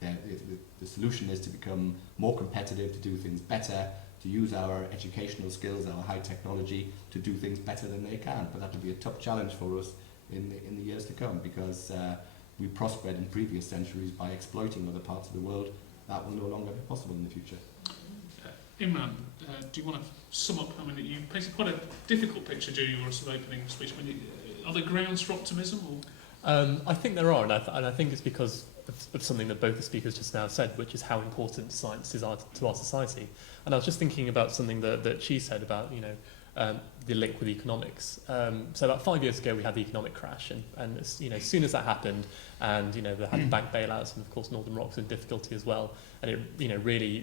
The solution is to become more competitive, to do things better, to use our educational skills, our high technology, to do things better than they can. But that will be a tough challenge for us in the years to come, because we prospered in previous centuries by exploiting other parts of the world. That will no longer be possible in the future. Imran, do you want to sum up? I mean, you painted quite a difficult picture during your sort of opening speech. I mean, are there grounds for optimism? Or? I think there are, and I think it's because of something that both the speakers just now said, which is how important science is to our society. And I was just thinking about something that she said about, the link with economics. So about 5 years ago, we had the economic crash, and as soon as that happened, and they had the bank bailouts, and of course Northern Rock's in difficulty as well, and it really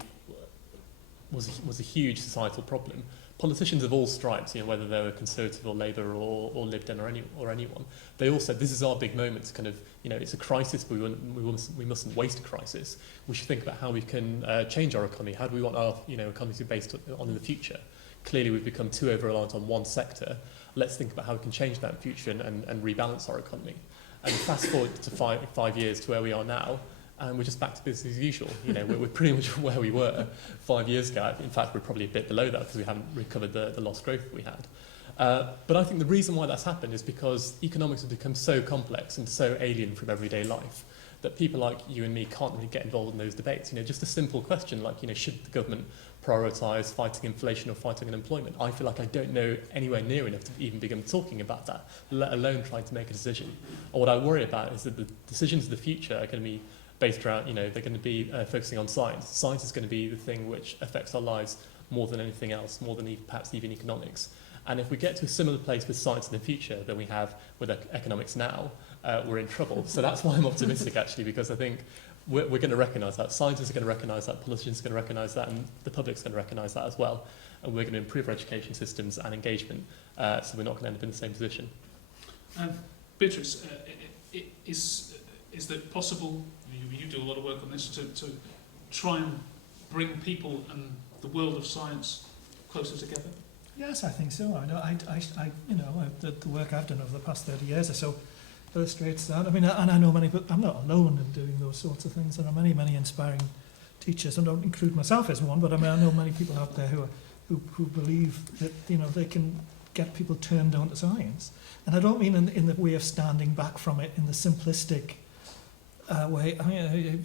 was a huge societal problem. Politicians of all stripes, whether they were Conservative or Labour or Lib Dem or anyone, they all said this is our big moment to kind of, it's a crisis, but we mustn't waste a crisis. We should think about how we can change our economy. How do we want our economy to be based on in the future? Clearly, we've become too over-reliant on one sector. Let's think about how we can change that in the future and rebalance our economy. And fast forward to five years to where we are now, and we're just back to business as usual. We're pretty much where we were 5 years ago. In fact, we're probably a bit below that because we haven't recovered the lost growth that we had. But I think the reason why that's happened is because economics has become so complex and so alien from everyday life that people like you and me can't really get involved in those debates. Just a simple question like, should the government prioritise fighting inflation or fighting unemployment? I feel like I don't know anywhere near enough to even begin talking about that, let alone trying to make a decision. And what I worry about is that the decisions of the future are going to be based around, they're going to be focusing on science. Science is going to be the thing which affects our lives more than anything else, more than perhaps even economics. And if we get to a similar place with science in the future than we have with economics now, we're in trouble. So that's why I'm optimistic, actually, because I think we're going to recognise that. Scientists are going to recognise that, politicians are going to recognise that, and the public's going to recognise that as well. And we're going to improve our education systems and engagement, so we're not going to end up in the same position. Beatrix, is it possible, you do a lot of work on this, to try and bring people and the world of science closer together? Yes, I think so. The work I've done over the past 30 years or so illustrates that. I mean, and I know many, but I'm not alone in doing those sorts of things. There are many, many inspiring teachers. I don't include myself as one, but I know many people out there who are who believe that, you know, they can get people turned on to science. And I don't mean in the way of standing back from it in the simplistic way. I mean,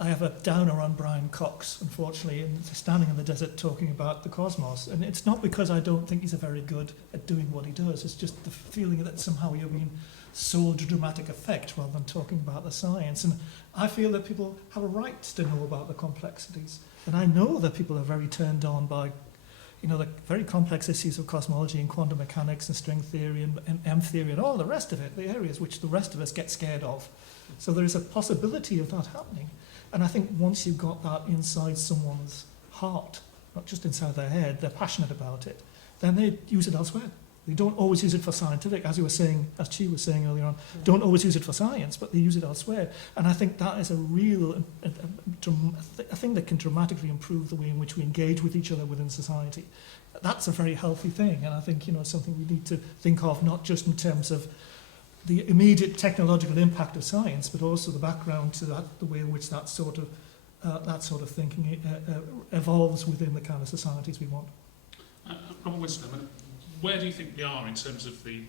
I have a downer on Brian Cox, unfortunately, and standing in the desert talking about the cosmos. And it's not because I don't think he's very good at doing what he does. It's just the feeling that somehow you're being sold a dramatic effect rather than talking about the science. And I feel that people have a right to know about the complexities. And I know that people are very turned on by, you know, the very complex issues of cosmology and quantum mechanics and string theory and M theory and all the rest of it, the areas which the rest of us get scared of. So there is a possibility of that happening. And I think once you've got that inside someone's heart, not just inside their head, they're passionate about it, then they use it elsewhere. They don't always use it for scientific, as you were saying, as Chi was saying earlier on, don't always use it for science, but they use it elsewhere. And I think that is a real, a thing that can dramatically improve the way in which we engage with each other within society. That's a very healthy thing, and I think, you know, something we need to think of, not just in terms of the immediate technological impact of science, but also the background to that, the way in which that sort of thinking evolves within the kind of societies we want. Robert Winston, I mean, where do you think we are in terms of the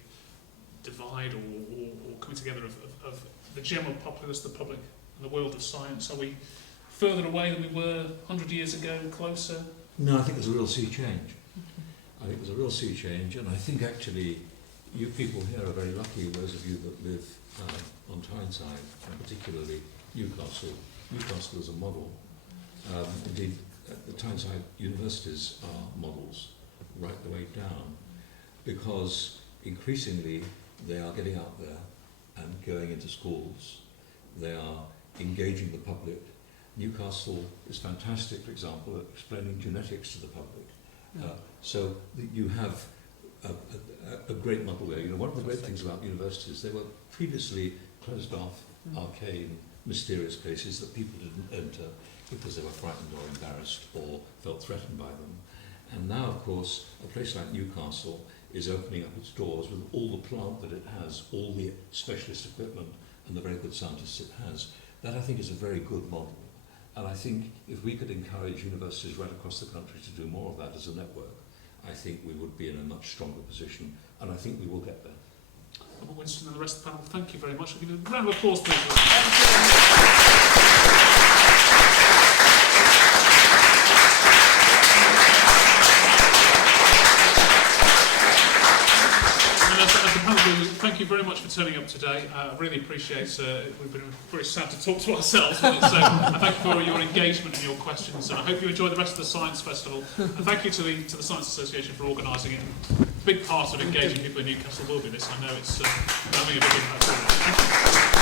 divide or coming together of the general populace, the public, and the world of science? Are we further away than we were 100 years ago, closer? No, I think there's a real sea change. I think there's a real sea change, and I think actually you people here are very lucky, those of you that live on Tyneside, and particularly Newcastle. Newcastle is a model. Indeed, the Tyneside universities are models right the way down, because increasingly they are getting out there and going into schools. They are engaging the public. Newcastle is fantastic, for example, at explaining genetics to the public. So you have a great model there. You know, one of the great things about universities, they were previously closed off, arcane, mysterious places that people didn't enter because they were frightened or embarrassed or felt threatened by them. And now, of course, a place like Newcastle is opening up its doors with all the plant that it has, all the specialist equipment and the very good scientists it has. That, I think, is a very good model. And I think if we could encourage universities right across the country to do more of that as a network, I think we would be in a much stronger position, and I think we will get there. Robert Winston and the rest of the panel, thank you very much. I'll give you a round of applause, please. Thank you very much for turning up today. I really appreciate it. We've been very sad to talk to ourselves, but I thank you for your engagement and your questions, and I hope you enjoy the rest of the Science Festival. And thank you to the Science Association for organising it. A big part of engaging people in Newcastle will be this. I know it's having a big impact. Thank you.